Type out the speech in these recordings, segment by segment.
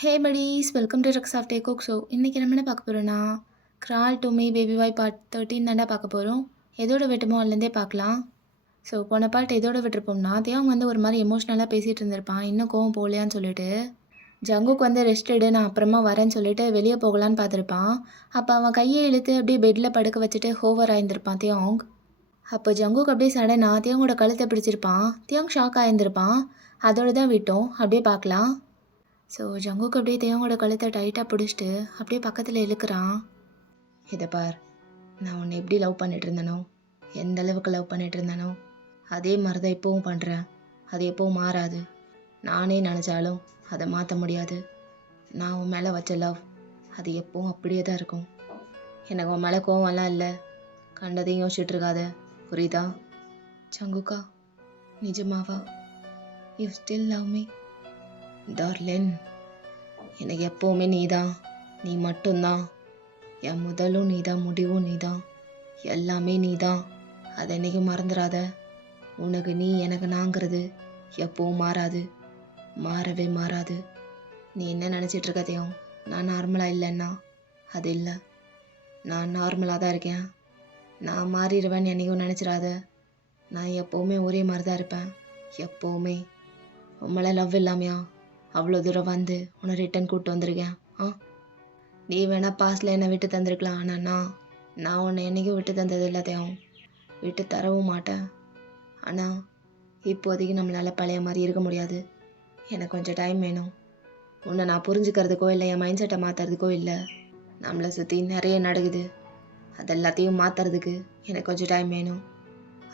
Hey buddies, welcome to rux of day cook. So இன்றைக்கி நம்ம என்ன பார்க்க போகிறோன்னா crawl to me baby boy part 13 தாண்டா பார்க்க போகிறோம். எதோட விட்டுமோ அதுலேருந்தே பார்க்கலாம். ஸோ போன பார்ட் எதோட விட்டுருப்போம்னா தேவன் வந்து ஒரு மாதிரி எமோஷ்னலாக பேசிகிட்டு இருந்திருப்பான், இன்னும் கோவம் போகலையான்னு சொல்லிட்டு. ஜங்குக்கு வந்து ரெஸ்ட் எடு, நான் அப்புறமா வரேன்னு சொல்லிட்டு வெளியே போகலான்னு பார்த்துருப்பான். அப்போ அவன் கையை இழுத்து அப்படியே பெட்டில் படுக்க வச்சுட்டு ஹோவர் ஆயிருந்திருப்பான் தியோங். அப்போ ஜங்குக்கு அப்படியே சடனாக தியோங்கோட கழுத்தை பிடிச்சிருப்பான். தியோங் ஷாக் ஆயிருந்திருப்பான். அதோடு தான் விட்டோம், அப்படியே பார்க்கலாம். ஸோ ஜங்குக்கு அப்படியே தேவங்களோட கழுத்தை டைட்டாக பிடிச்சிட்டு அப்படியே பக்கத்தில் இழுக்கிறான். இதை பார், நான் உன்னை எப்படி லவ் பண்ணிட்டு இருந்தேனோ, எந்த அளவுக்கு லவ் பண்ணிட்டு இருந்தேனோ அதே மாதிரி தான் இப்போவும் பண்ணுறேன். அது எப்போவும் மாறாது. நானே நினச்சாலும் அதை மாற்ற முடியாது. நான் உன் மேலே வச்ச லவ் அது எப்போவும் அப்படியே தான் இருக்கும். எனக்கு உன் மேலே கோவம்லாம் இல்லை. கண்டதையும் யோசிச்சுட்டு இருக்காத, புரியுதா? ஜங்குக்கா, நிஜமாவா? You still love me Darlene? எனக்கு எப்போவுமே நீ தான், நீ மட்டும்தான். என் முதலும் நீ தான், முடிவும் நீ தான், எல்லாமே நீ தான். அதை என்றைக்கும் மறந்துடாத. உனக்கு நீ, எனக்கு நாங்கிறது எப்போவும் மாறாது, மாறவே மாறாது. நீ என்ன நினச்சிட்டு இருக்கதையும் நான் நார்மலாக இல்லைன்னா அது இல்லை. நான் நார்மலாக தான் இருக்கேன். நான் மாறிடுவேன்னு என்றைக்கும் நினச்சிடாத. நான் எப்போவுமே ஒரே மாதிரி தான் இருப்பேன், எப்போவுமே. உம்மளை லவ் இல்லாமையா அவ்வளோ தூரம் வந்து உன்னை ரிட்டன் கூப்பிட்டு வந்திருக்கேன்? நீ வேணா பாஸ்டில் என்னை விட்டு தந்திருக்கலாம், ஆனால் நான் உன்னை என்றைக்கும் விட்டு தந்தது எல்லாத்தையும் விட்டு தரவும் மாட்டேன். ஆனால் இப்போதைக்கு நம்மளால் பழைய மாதிரி இருக்க முடியாது. எனக்கு கொஞ்சம் டைம் வேணும். உன்னை நான் புரிஞ்சுக்கிறதுக்கோ இல்லை என் மைண்ட் செட்டை மாற்றுறதுக்கோ இல்லை. நம்மளை சுற்றி நிறைய நடக்குது, அதெல்லாத்தையும் மாற்றுறதுக்கு எனக்கு கொஞ்சம் டைம் வேணும்.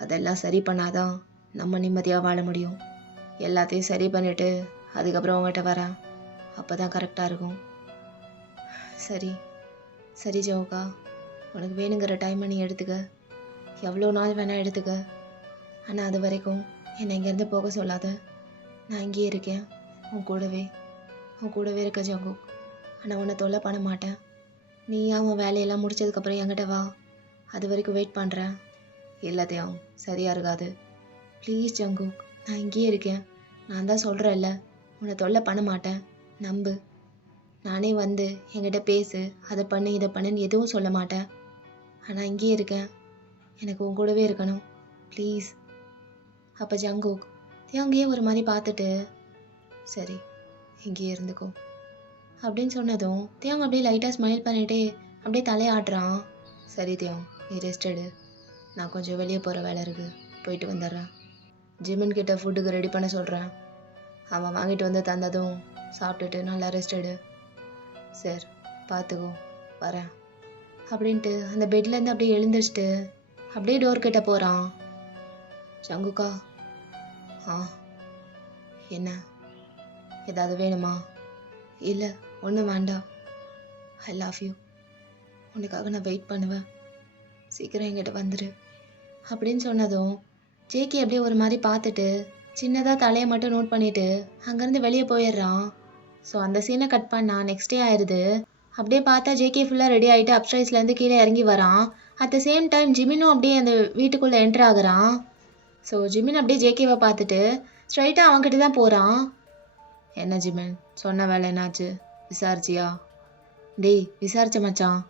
அதெல்லாம் சரி பண்ணாதான் நம்ம நிம்மதியாக வாழ முடியும். எல்லாத்தையும் சரி பண்ணிவிட்டு அதுக்கப்புறம் உங்கள்கிட்ட வரேன், அப்போ தான் கரெக்டாக இருக்கும். சரி சரி ஜோகா, உனக்கு வேணுங்கிற டைமை நீ எடுத்துக்க, எவ்வளோ நாள் வேணால் எடுத்துக்க. ஆனால் அது வரைக்கும் என்னை இங்கேருந்து போக சொல்லாத. நான் இங்கேயே இருக்கேன், உன் கூடவே இருக்க ஜங்கு. ஆனால் உன்னை தொல்லை பண்ண மாட்டேன். நீ அவன் வேலையெல்லாம் முடிச்சதுக்கப்புறம் என்கிட்ட வா, அது வரைக்கும் வெயிட் பண்ணுறேன். எல்லாத்தையும் சரியாக இருக்காது. ப்ளீஸ் ஜங்கு, நான் இங்கேயே இருக்கேன். நான் தான் சொல்கிறேன்ல, உன்னை தொல்லை பண்ண மாட்டேன், நம்பு. நானே வந்து என்கிட்ட பேசு, அதை பண்ணு இதை பண்ணுன்னு எதுவும் சொல்ல மாட்டேன். ஆனால் இங்கேயே இருக்கேன், எனக்கு உன் கூடவே இருக்கணும், ப்ளீஸ். அப்போ ஜங்குக் அங்கேயே ஒரு மாதிரி பார்த்துட்டு, சரி இங்கேயே இருந்துக்கோ அப்படின்னு சொன்னதும் தியாங் அப்படியே லைட்டாக ஸ்மைல் பண்ணிகிட்டே அப்படியே தலையாட்டுறான். சரி தியாங், நீ ரெஸ்ட் எடு, நான் கொஞ்சம் வெளியே போகிற வேலை இருக்குது, போயிட்டு வந்துடுறேன். ஜிமின் கிட்ட ஃபுட்டுக்கு ரெடி பண்ண சொல்கிறேன். அவன் வாங்கிட்டு வந்து தந்ததும் சாப்பிட்டுட்டு நல்லா ரெஸ்ட் எடு. சரி பார்த்துக்கோ, வரேன் அப்படின்ட்டு அந்த பெட்லேருந்து அப்படியே எழுந்திரிச்சிட்டு அப்படியே டோர் கிட்ட போகிறான். ஜங்குக்கா, என்ன, ஏதாவது வேணுமா? இல்லை ஒன்றும் வேண்டாம், ஐ லவ் யூ. உனக்காக நான் வெயிட் பண்ணுவேன், சீக்கிரம் என்கிட்ட வந்துடு அப்படின்னு சொன்னதும் ஜேகே அப்படியே ஒரு மாதிரி பார்த்துட்டு சின்னதாக தலையை மட்டும் நோட் பண்ணிவிட்டு அங்கேருந்து வெளியே போயிடுறான். ஸோ அந்த சீனை கட் பண்ணா நெக்ஸ்ட் டே ஆயிடுது. அப்படியே பார்த்தா ஜேகே ஃபுல்லாக ரெடி ஆகிட்டு அப்ஸ்டைஸ்லேருந்து கீழே இறங்கி வரான். அட் த சேம் டைம் ஜிமினும் அப்படியே அந்த வீட்டுக்குள்ளே என்ட்ரு ஆகுறான். ஸோ ஜிமின் அப்படியே ஜேகேவை பார்த்துட்டு ஸ்ட்ரைட்டாக அவன்கிட்ட தான் போகிறான். என்ன ஜிமின், சொன்ன வேலை என்னாச்சு, விசாரிச்சியா? டேய் விசாரிச்ச மச்சான்,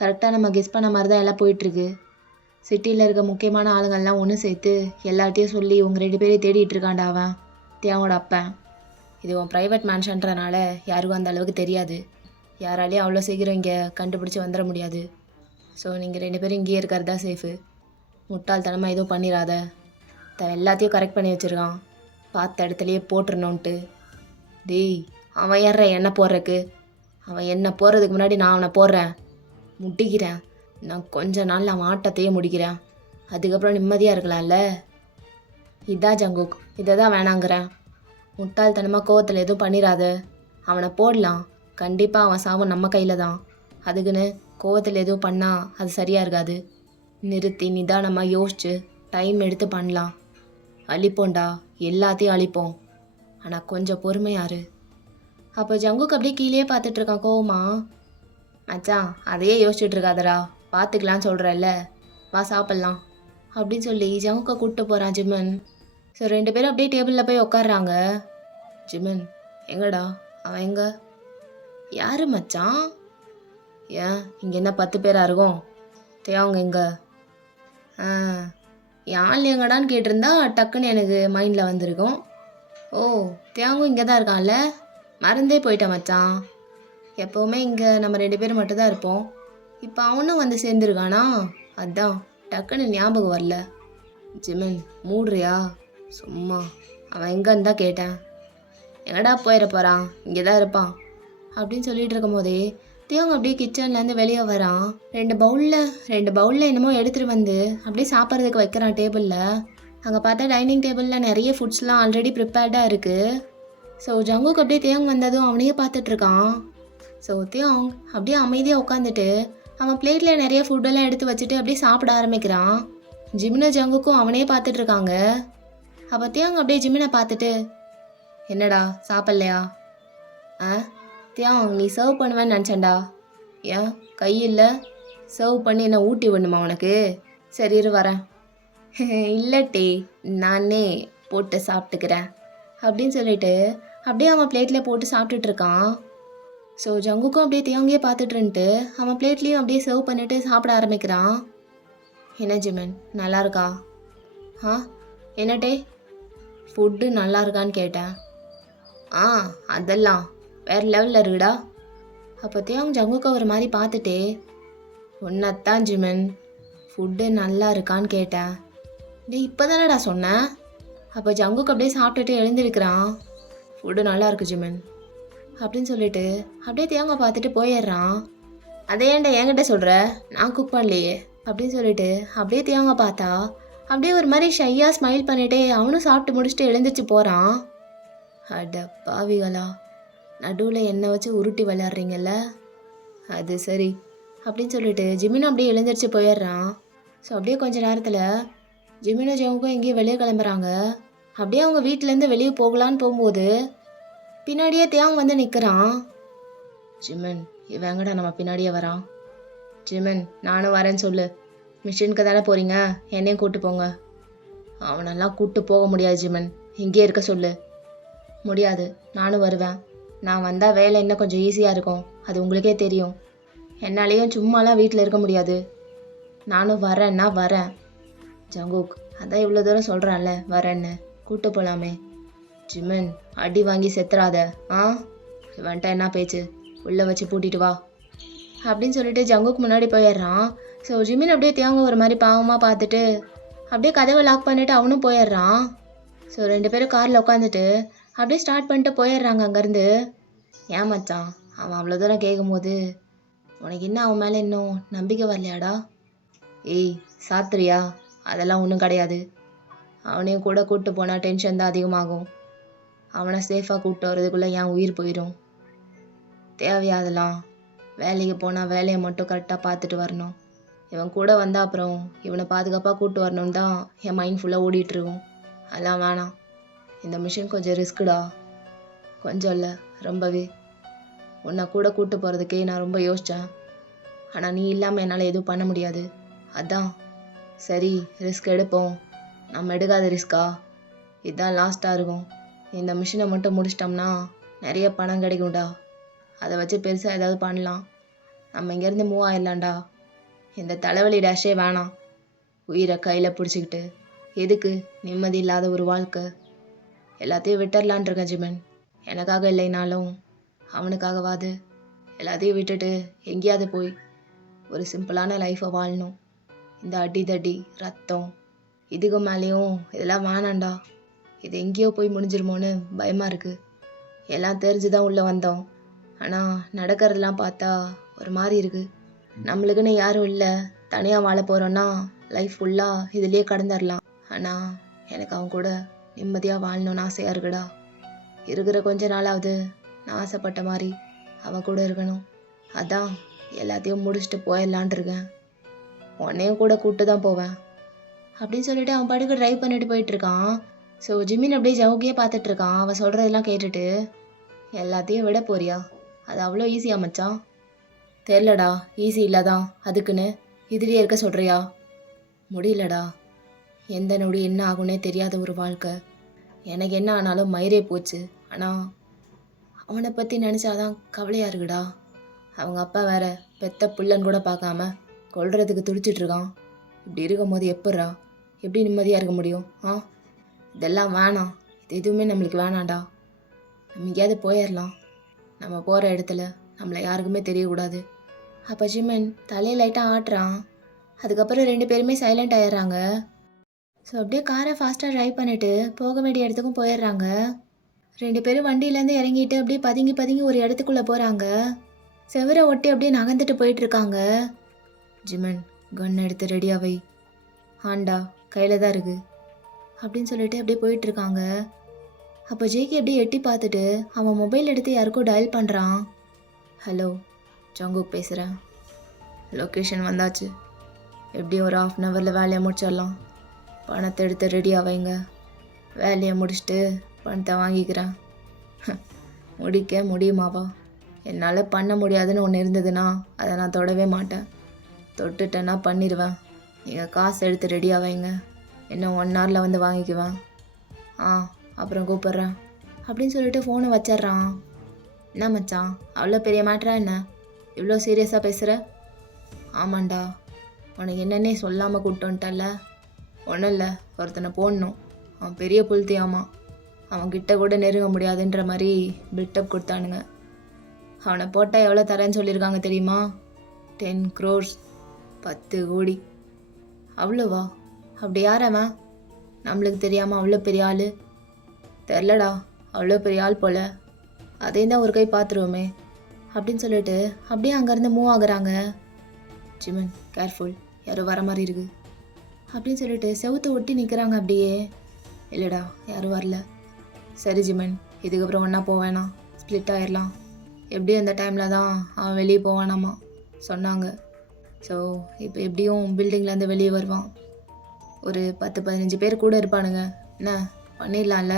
கரெக்டாக நம்ம கெஸ் பண்ண மாதிரி தான் எல்லாம் போயிட்டுருக்கு. சிட்டியில் இருக்க முக்கியமான ஆளுங்கள்லாம் ஒன்று சேர்த்து எல்லாத்தையும் சொல்லி உங்கள் 2 பேரையும் தேடிட்டு இருக்காண்டா அவன், தேவோட அப்பன். இது உன் ப்ரைவேட் மேன்ஷன்றனால யாருக்கும் அந்த அளவுக்கு தெரியாது. யாராலையும் அவ்வளோ சீக்கிரம் இங்கே கண்டுபிடிச்சி வந்துட முடியாது. ஸோ நீங்கள் 2 பேரும் இங்கேயே இருக்கிறது தான் சேஃபு. முட்டாள்தனமாக எதுவும் பண்ணிடாத. எல்லாத்தையும் கரெக்ட் பண்ணி வச்சுருக்கான், பார்த்த இடத்துலையே போட்டுருணுன்ட்டு. டேய் அவன் ஏற என்ன போடுறக்கு? அவன் என்ன போடுறதுக்கு முன்னாடி நான் அவனை போடுறேன், முட்டிக்கிறேன். நான் கொஞ்ச நாள் அவன் ஆட்டத்தையே முடிக்கிறேன், அதுக்கப்புறம் நிம்மதியாக இருக்கலாம்ல. இதான் ஜங்குக், இதை தான் வேணாங்கிறேன். முட்டாள்தனமாக கோவத்தில் எதுவும் பண்ணிடாத. அவனை போடலாம், கண்டிப்பாக அவன் சாவும் நம்ம கையில் தான். அதுக்குன்னு கோவத்தில் எதுவும் பண்ணால் அது சரியாக இருக்காது. நிறுத்தி நிதானமாக யோசிச்சு டைம் எடுத்து பண்ணலாம். அழிப்போண்டா, எல்லாத்தையும் அழிப்போம், ஆனால் கொஞ்சம் பொறுமையாரு. அப்போ ஜங்குக் அப்படியே கீழே பார்த்துட்ருக்கான் கோவமா. மச்சான் அதையே யோசிச்சுட்டு இருக்காதடா, பார்த்துக்கலான்னு சொல்கிறல்ல, வா சாப்பிட்லாம் அப்படின்னு சொல்லி ஜங்குக்கை கூப்பிட்டு போகிறான் ஜிமன். ஸோ 2 பேரும் அப்படியே டேபிளில் போய் உட்காடுறாங்க. ஜிமன், எங்கடா அவன் எங்க? யாரு மச்சான்? ஏன் இங்கே என்ன 10 பேரா இருக்கும்? தேவங்க எங்க? ஆ என் ஆள் எங்கடான்னு கேட்டிருந்தா டக்குன்னு எனக்கு மைண்டில் வந்திருக்கும். ஓ, தேவங்கும் இங்கே தான் இருக்கான்ல, மறந்தே போயிட்டேன் மச்சான். எப்போவுமே இங்கே நம்ம 2 பேர் மட்டும்தான் இருப்போம். இப்போ அவனும் வந்து சேர்ந்துருக்கானா, அதான் டக்குன்னு ஞாபகம் வரல. ஜிமின் மூடுறியா? சும்மா அவன் எங்கன்னு தான் கேட்டேன். எங்கடா போயிட போகிறான், இங்கே தான் இருப்பான் அப்படின்னு சொல்லிட்டு இருக்கும் போதே தேவங்க அப்படியே கிச்சன்லேருந்து வெளியே வரான். 2 பவுலில் என்னமோ எடுத்துகிட்டு வந்து அப்படியே சாப்பிட்றதுக்கு வைக்கிறான் டேபிளில். அங்கே பார்த்தா டைனிங் டேபிளில் நிறைய ஃபுட்ஸ்லாம் ஆல்ரெடி ப்ரிப்பேர்டாக இருக்குது. ஸோ ஜங்குக்கு அப்படியே தேவங்க வந்ததும் அவனையே பார்த்துட்ருக்கான். ஸோ தேவங் அப்படியே அமைதியாக உட்காந்துட்டு அவன் பிளேட்டில் நிறைய ஃபுட்டெல்லாம் எடுத்து வச்சுட்டு அப்படியே சாப்பிட ஆரம்பிக்கிறான். ஜிமினும் ஜங்குக்கும் அவனே பார்த்துட்ருக்காங்க. அப்போ தேவங்க அப்படியே ஜிமினை பார்த்துட்டு, என்னடா சாப்பிட்லையா? ஆ தியாங், நீ சர்வ் பண்ணுவேன்னு நினச்சேன்டா. ஏன் கையில் சர்வ் பண்ணி என்ன ஊட்டி விடணுமா உனக்கு? சரி இரு வரேன். இல்லை டே, நானே போட்டு சாப்பிட்டுக்கிறேன் அப்படின்னு சொல்லிட்டு அப்படியே அவன் பிளேட்டில் போட்டு சாப்பிட்டுட்டு இருக்கான். ஸோ ஜங்குக்கும் அப்படியே தியாங்கே பார்த்துட்டுன்ட்டு அவன் பிளேட்லேயும் அப்படியே சர்வ் பண்ணிவிட்டு சாப்பிட ஆரம்பிக்கிறான். என்ன ஜிமன், நல்லா இருக்கா? ஆ என்ன டே, ஃபுட்டு நல்லா இருக்கான்னு கேட்டேன். ஆ அதெல்லாம் வேறு லெவலில் இருக்குடா. அப்போ தியாங் ஜங்குக்கு ஒரு மாதிரி பார்த்துட்டே, ஒன்னத்தான் ஜிமன், ஃபுட்டு நல்லா இருக்கான்னு கேட்டேன். டே இப்போ தானடா சொன்னேன். அப்போ ஜங்குக்கு அப்படியே சாப்பிட்டுட்டு எழுந்திருக்கிறான். ஃபுட்டு நல்லா இருக்கு ஜிமன் அப்படின்னு சொல்லிட்டு அப்படியே தேங்காய் பார்த்துட்டு போயிடுறான். அதை ஏன்டா என்கிட்ட சொல்கிற, நான் குக் பண்ணலையே அப்படின்னு சொல்லிட்டு அப்படியே தேங்காய் பார்த்தா அப்படியே ஒரு மாதிரி ஷையாக ஸ்மைல் பண்ணிவிட்டு அவனும் சாப்பிட்டு முடிச்சுட்டு எழுந்திரிச்சு போகிறான். அட பாவிகளா, நடுவில் என்னை வச்சு உருட்டி விளையாடுறீங்கல்ல, அது சரி அப்படின்னு சொல்லிட்டு ஜிமினும் அப்படியே எழுந்திரிச்சு போயிடுறான். ஸோ அப்படியே கொஞ்ச நேரத்தில் ஜிமினும் ஜவுக்கும் எங்கேயும் வெளியே கிளம்புறாங்க. அப்படியே அவங்க வீட்டிலேருந்து வெளியே போகலான்னு போகும்போது பின்னாடியே தேவங்க வந்து நிற்கிறான். ஜிமன், இவன் எங்கடா நம்ம பின்னாடியே வரான்? ஜிமன், நானும் வரேன்னு சொல்லு. மிஷினுக்கு தானே போகிறீங்க, என்னையும் கூப்பிட்டு போங்க. அவனெல்லாம் கூப்பிட்டு போக முடியாது ஜிமன், இங்கேயே இருக்க சொல்லு. முடியாது, நானும் வருவேன். நான் வந்தால் வேலை இன்னும் கொஞ்சம் ஈஸியாக இருக்கும், அது உங்களுக்கே தெரியும். என்னாலேயும் சும்மாலாம் வீட்டில் இருக்க முடியாது. நானும் வரேன்னா வரேன். ஜங்குக், அதான் இவ்வளோ தூரம் சொல்கிறான்ல வரேன்னு, கூப்பிட்டு போகலாமே. ஜிமன், அடி வாங்கி செத்துறாத. ஆ வந்துட்டா என்ன பேச்சு, உள்ளே வச்சு பூட்டிட்டு வா அப்படின்னு சொல்லிட்டு ஜங்குக்கு முன்னாடி போயிடுறான். ஸோ ஜிமின் அப்படியே தேவங்க ஒரு மாதிரி பாவமாக பார்த்துட்டு அப்படியே கதவை லாக் பண்ணிவிட்டு அவனும் போயிடுறான். ஸோ 2 பேரும் காரில் உட்காந்துட்டு அப்படியே ஸ்டார்ட் பண்ணிட்டு போயிடுறாங்க அங்கேருந்து. ஏன் மச்சான், அவன் அவ்வளோ தூரம் கேட்கும் போது உனக்கு இன்னும் அவன் மேலே இன்னும் நம்பிக்கை வரலையாடா? ஏய் சாத்திரியா, அதெல்லாம் ஒன்றும் கிடையாது. அவனையும் கூட கூப்பிட்டு போனால் டென்ஷன் தான் அதிகமாகும். அவனை சேஃபாக கூப்பிட்டு வர்றதுக்குள்ளே என் உயிர் போயிடும். தேவையா அதெல்லாம்? வேலைக்கு போனால் வேலையை மட்டும் கரெக்டாக பார்த்துட்டு வரணும். இவன் கூட வந்தால் அப்புறம் இவனை பாதுகாப்பாக கூப்பிட்டு வரணும்னு தான் என் மைண்ட் ஃபுல்லாக ஓடிட்டுருக்கும். அதெல்லாம் வேணாம். இந்த மிஷின் கொஞ்சம் ரிஸ்க்குடா. கொஞ்சம் இல்லை, ரொம்பவே. உன்னை கூட கூப்பிட்டு போகிறதுக்கே நான் ரொம்ப யோசித்தேன். ஆனால் நீ இல்லாமல் என்னால் எதுவும் பண்ண முடியாது. அதான் சரி, ரிஸ்க் எடுப்போம். நம்ம எடுக்காத ரிஸ்கா? இதுதான் லாஸ்ட்டாக இருக்கும். இந்த மிஷினை மட்டும் முடிச்சிட்டோம்னா நிறைய பணம் கிடைக்கும்டா. அதை வச்சு பெருசாக ஏதாவது பண்ணலாம். நம்ம இங்கேருந்து மூவ் ஆயிடலாம்டா. இந்த தலைவலி டேஷே வேணாம். உயிரை கையில் பிடிச்சிக்கிட்டு எதுக்கு நிம்மதி இல்லாத ஒரு வாழ்க்கை? எல்லாத்தையும் விட்டுடலான் இருக்கேன் ஜிமன். எனக்காக இல்லைனாலும் அவனுக்காகவாது எல்லாத்தையும் விட்டுட்டு எங்கேயாவது போய் ஒரு சிம்பிளான லைஃப்பை வாழணும். இந்த அடி தடி ரத்தம் இதுக்கு மேலேயும் இதெல்லாம் வேணாண்டா. இது எங்கேயோ போய் முடிஞ்சிருமோன்னு பயமாக இருக்குது. எல்லாம் தெரிஞ்சு தான் உள்ளே வந்தோம். ஆனால் நடக்கிறதெல்லாம் பார்த்தா ஒரு மாதிரி இருக்குது. நம்மளுக்குன்னு யாரும் இல்லை, தனியாக வாழ போகிறோன்னா லைஃப் ஃபுல்லாக இதுலேயே கடந்துடலாம். ஆனால் எனக்கு அவன் கூட நிம்மதியாக வாழணும்னு ஆசையாக இருக்குடா. இருக்கிற கொஞ்ச நாளாவது நான் ஆசைப்பட்ட மாதிரி அவன் கூட இருக்கணும். அதான் எல்லாத்தையும் முடிச்சுட்டு போயிடலான் இருக்கேன். உன்னையும் கூட கூப்பிட்டு தான் போவேன் அப்படின்னு சொல்லிட்டு அவன் பாட்டுக்கு ட்ரைவ் பண்ணிட்டு போயிட்டுருக்கான். ஸோ ஜிமின் அப்படியே ஜவுக்கியே பார்த்துட்ருக்கான். அவன் சொல்கிறதெல்லாம் கேட்டுட்டு, எல்லாத்தையும் விட போறியா? அது அவ்வளோ ஈஸியாக மச்சான்? தெரிலடா, ஈஸி இல்லாதான் அதுக்குன்னு இதுலேயே இருக்க சொல்கிறியா? முடியலடா. எந்த நொடி என்ன ஆகுன்னே தெரியாத ஒரு வாழ்க்கை. எனக்கு என்ன ஆனாலும் மயிரே போச்சு. ஆனால் அவனை பற்றி நினச்சாதான் கவலையாக இருக்குடா. அவங்க அப்பா வேற பெத்த புள்ளன்னு கூட பார்க்காம கொல்றதுக்கு துடிச்சிட்டு இருக்கான். இப்படி இருக்கும் போது எப்படி நிம்மதியாக இருக்க முடியும்? இதெல்லாம் வேணாம். இது எதுவுமே நம்மளுக்கு வேணாண்டா. நம்ம எங்கேயாவது போயிடலாம். நம்ம போகிற இடத்துல நம்மளை யாருக்குமே தெரியக்கூடாது. அப்போ ஜிமின் தலையை லைட்டாக ஆட்டுறான். அதுக்கப்புறம் 2 பேருமே சைலண்ட் ஆயிடுறாங்க. ஸோ அப்படியே காரை ஃபாஸ்ட்டாக ட்ரைவ் பண்ணிவிட்டு போக வேண்டிய இடத்துக்கும் போயிடுறாங்க. 2 பேரும் வண்டியிலேருந்து இறங்கிட்டு அப்படியே பதுங்கி ஒரு இடத்துக்குள்ளே போகிறாங்க. செவரை ஒட்டி அப்படியே நகர்ந்துட்டு போயிட்டுருக்காங்க. ஜிமின், கன் எடுத்து ரெடியாக வை. ஆண்டா கையில் தான் இருக்குது அப்படின்னு சொல்லிட்டு அப்படியே போயிட்டுருக்காங்க. அப்போ ஜேகே அப்படியே எட்டி பார்த்துட்டு அவன் மொபைல் எடுத்து யாருக்கோ டயல் பண்ணுறான். ஹலோ, ஜங்குக் பேசுகிறேன். லொக்கேஷன் வந்தாச்சு. எப்படியும் ஒரு 1/2 ஹவரில் வேலையை முடிச்சிடலாம். பணத்தை எடுத்து ரெடியாக வைங்க. வேலையை முடிச்சுட்டு பணத்தை வாங்கிக்கிறேன். முடிக்க முடியுமாவா? என்னால் பண்ண முடியாதுன்னு ஒன்று இருந்ததுன்னா அதை நான் தொடவே மாட்டேன். தொட்டுட்டேன்னா பண்ணிடுவேன். நீங்கள் காசு எடுத்து ரெடியாக வைங்க. இன்னும் 1 ஹவரில் வந்து வாங்கிக்குவேன். அப்புறம் கூப்பிட்றேன் அப்படின்னு சொல்லிட்டு ஃபோனை வச்சிட்றான். என்ன மச்சான், அவ்வளோ பெரிய மேட்ரா என்ன? இவ்வளோ சீரியஸாக பேசுகிற? ஆமாண்டா, உனக்கு என்னன்னே சொல்லாமல் கூப்பிட்டோன்ட்டல்ல. ஒன்றும் இல்லை, ஒருத்தனை போடணும். அவன் பெரிய புல்த்தியாமா. அவன்கிட்ட கூட நெருங்க முடியாதுன்ற மாதிரி பில்டப் கொடுத்தானுங்க. அவனை போட்டால் எவ்வளோ தரேன்னு சொல்லியிருக்காங்க தெரியுமா? 10 crores, 10 கோடி. அவ்வளோவா? அப்படி யார் அவன்? நம்மளுக்கு தெரியாமல் அவ்வளோ பெரிய ஆள்? தெரிலடா, அவ்வளோ பெரிய ஆள் போல். அதையும் தான் ஒரு கை பார்த்துருவோமே அப்படின்னு சொல்லிட்டு அப்படியே அங்கேருந்து மூவ் ஆகுறாங்க. ஜிமின், கேர்ஃபுல், யாரோ வர மாதிரி இருக்குது அப்படின்னு சொல்லிட்டு செவுத்தை ஒட்டி நிற்கிறாங்க. அப்படியே இல்லைடா, யாரும் வரல. சரி ஜிமின், இதுக்கப்புறம் ஒன்றா போவேணாம், ஸ்ப்ளிட் ஆயிடலாம். எப்படியும் அந்த டைமில் தான் அவன் வெளியே போவானாமா சொன்னாங்க. ஸோ இப்போ எப்படியும் பில்டிங்லேருந்து வெளியே வருவான். ஒரு 10-15 பேர் கூட இருப்பானுங்க. என்ன பண்ணிடலாம்ல?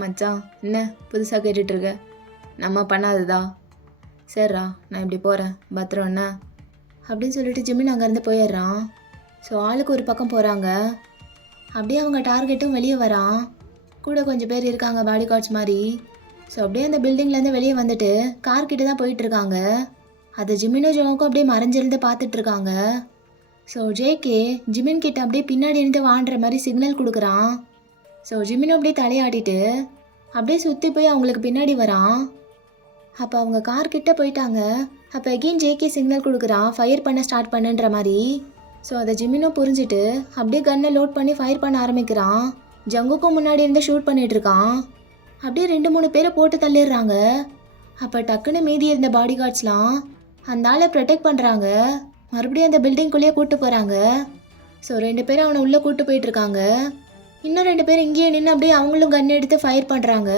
மச்சான், என்ன புதுசாக கேட்டுட்ருக்க? நம்ம பண்ணாததா? சரிடா, நான் இப்படி போகிறேன், பத்திரம் என்ன அப்படின்னு சொல்லிட்டு ஜிமின் அங்கேருந்து போயிடுறான். ஸோ ஆளுக்கு ஒரு பக்கம் போகிறாங்க. அப்படியே அவங்க டார்கெட்டும் வெளியே வரான். கூட கொஞ்சம் பேர் இருக்காங்க, பாடி கார்ட்ஸ் மாதிரி. ஸோ அப்படியே அந்த பில்டிங்லேருந்து வெளியே வந்துட்டு கார்கிட்ட தான் போயிட்டுருக்காங்க. அதை ஜிமினும் ஜோவுக்கும் அப்படியே மறைஞ்சிருந்து பார்த்துட்ருக்காங்க. ஸோ ஜேகே ஜிமின் கிட்ட அப்படியே பின்னாடி இருந்து வாண்டுற மாதிரி சிக்னல் கொடுக்குறான். ஸோ ஜிமினும் அப்படியே தலையாடிட்டு அப்படியே சுற்றி போய் அவங்களுக்கு பின்னாடி வரான். அப்போ அவங்க கார்கிட்ட போயிட்டாங்க. அப்போ எகெயின் ஜேகே சிக்னல் கொடுக்குறான், ஃபயர் பண்ண ஸ்டார்ட் பண்ணுன்ற மாதிரி. ஸோ அதை ஜிமினும் புரிஞ்சுட்டு அப்படியே கன்னை லோட் பண்ணி ஃபயர் பண்ண ஆரம்பிக்கிறான். ஜங்குக்கும் முன்னாடி இருந்து ஷூட் பண்ணிட்டு இருக்கான். அப்படியே 2-3 பேரை போட்டு தள்ளிடுறாங்க. அப்போ டக்குன்னு மீதி இருந்த பாடி கார்ட்ஸ்லாம் அந்த ஆளை ப்ரொடெக்ட் பண்ணுறாங்க. மறுபடியும் அந்த பில்டிங்குள்ளேயே கூப்பிட்டு போகிறாங்க. ஸோ 2 பேரும் அவனை உள்ளே கூப்பிட்டு போயிட்டுருக்காங்க. இன்னும் 2 பேர் இங்கேயே நின்று அப்படியே அவங்களும் கன் எடுத்து ஃபயர் பண்ணுறாங்க.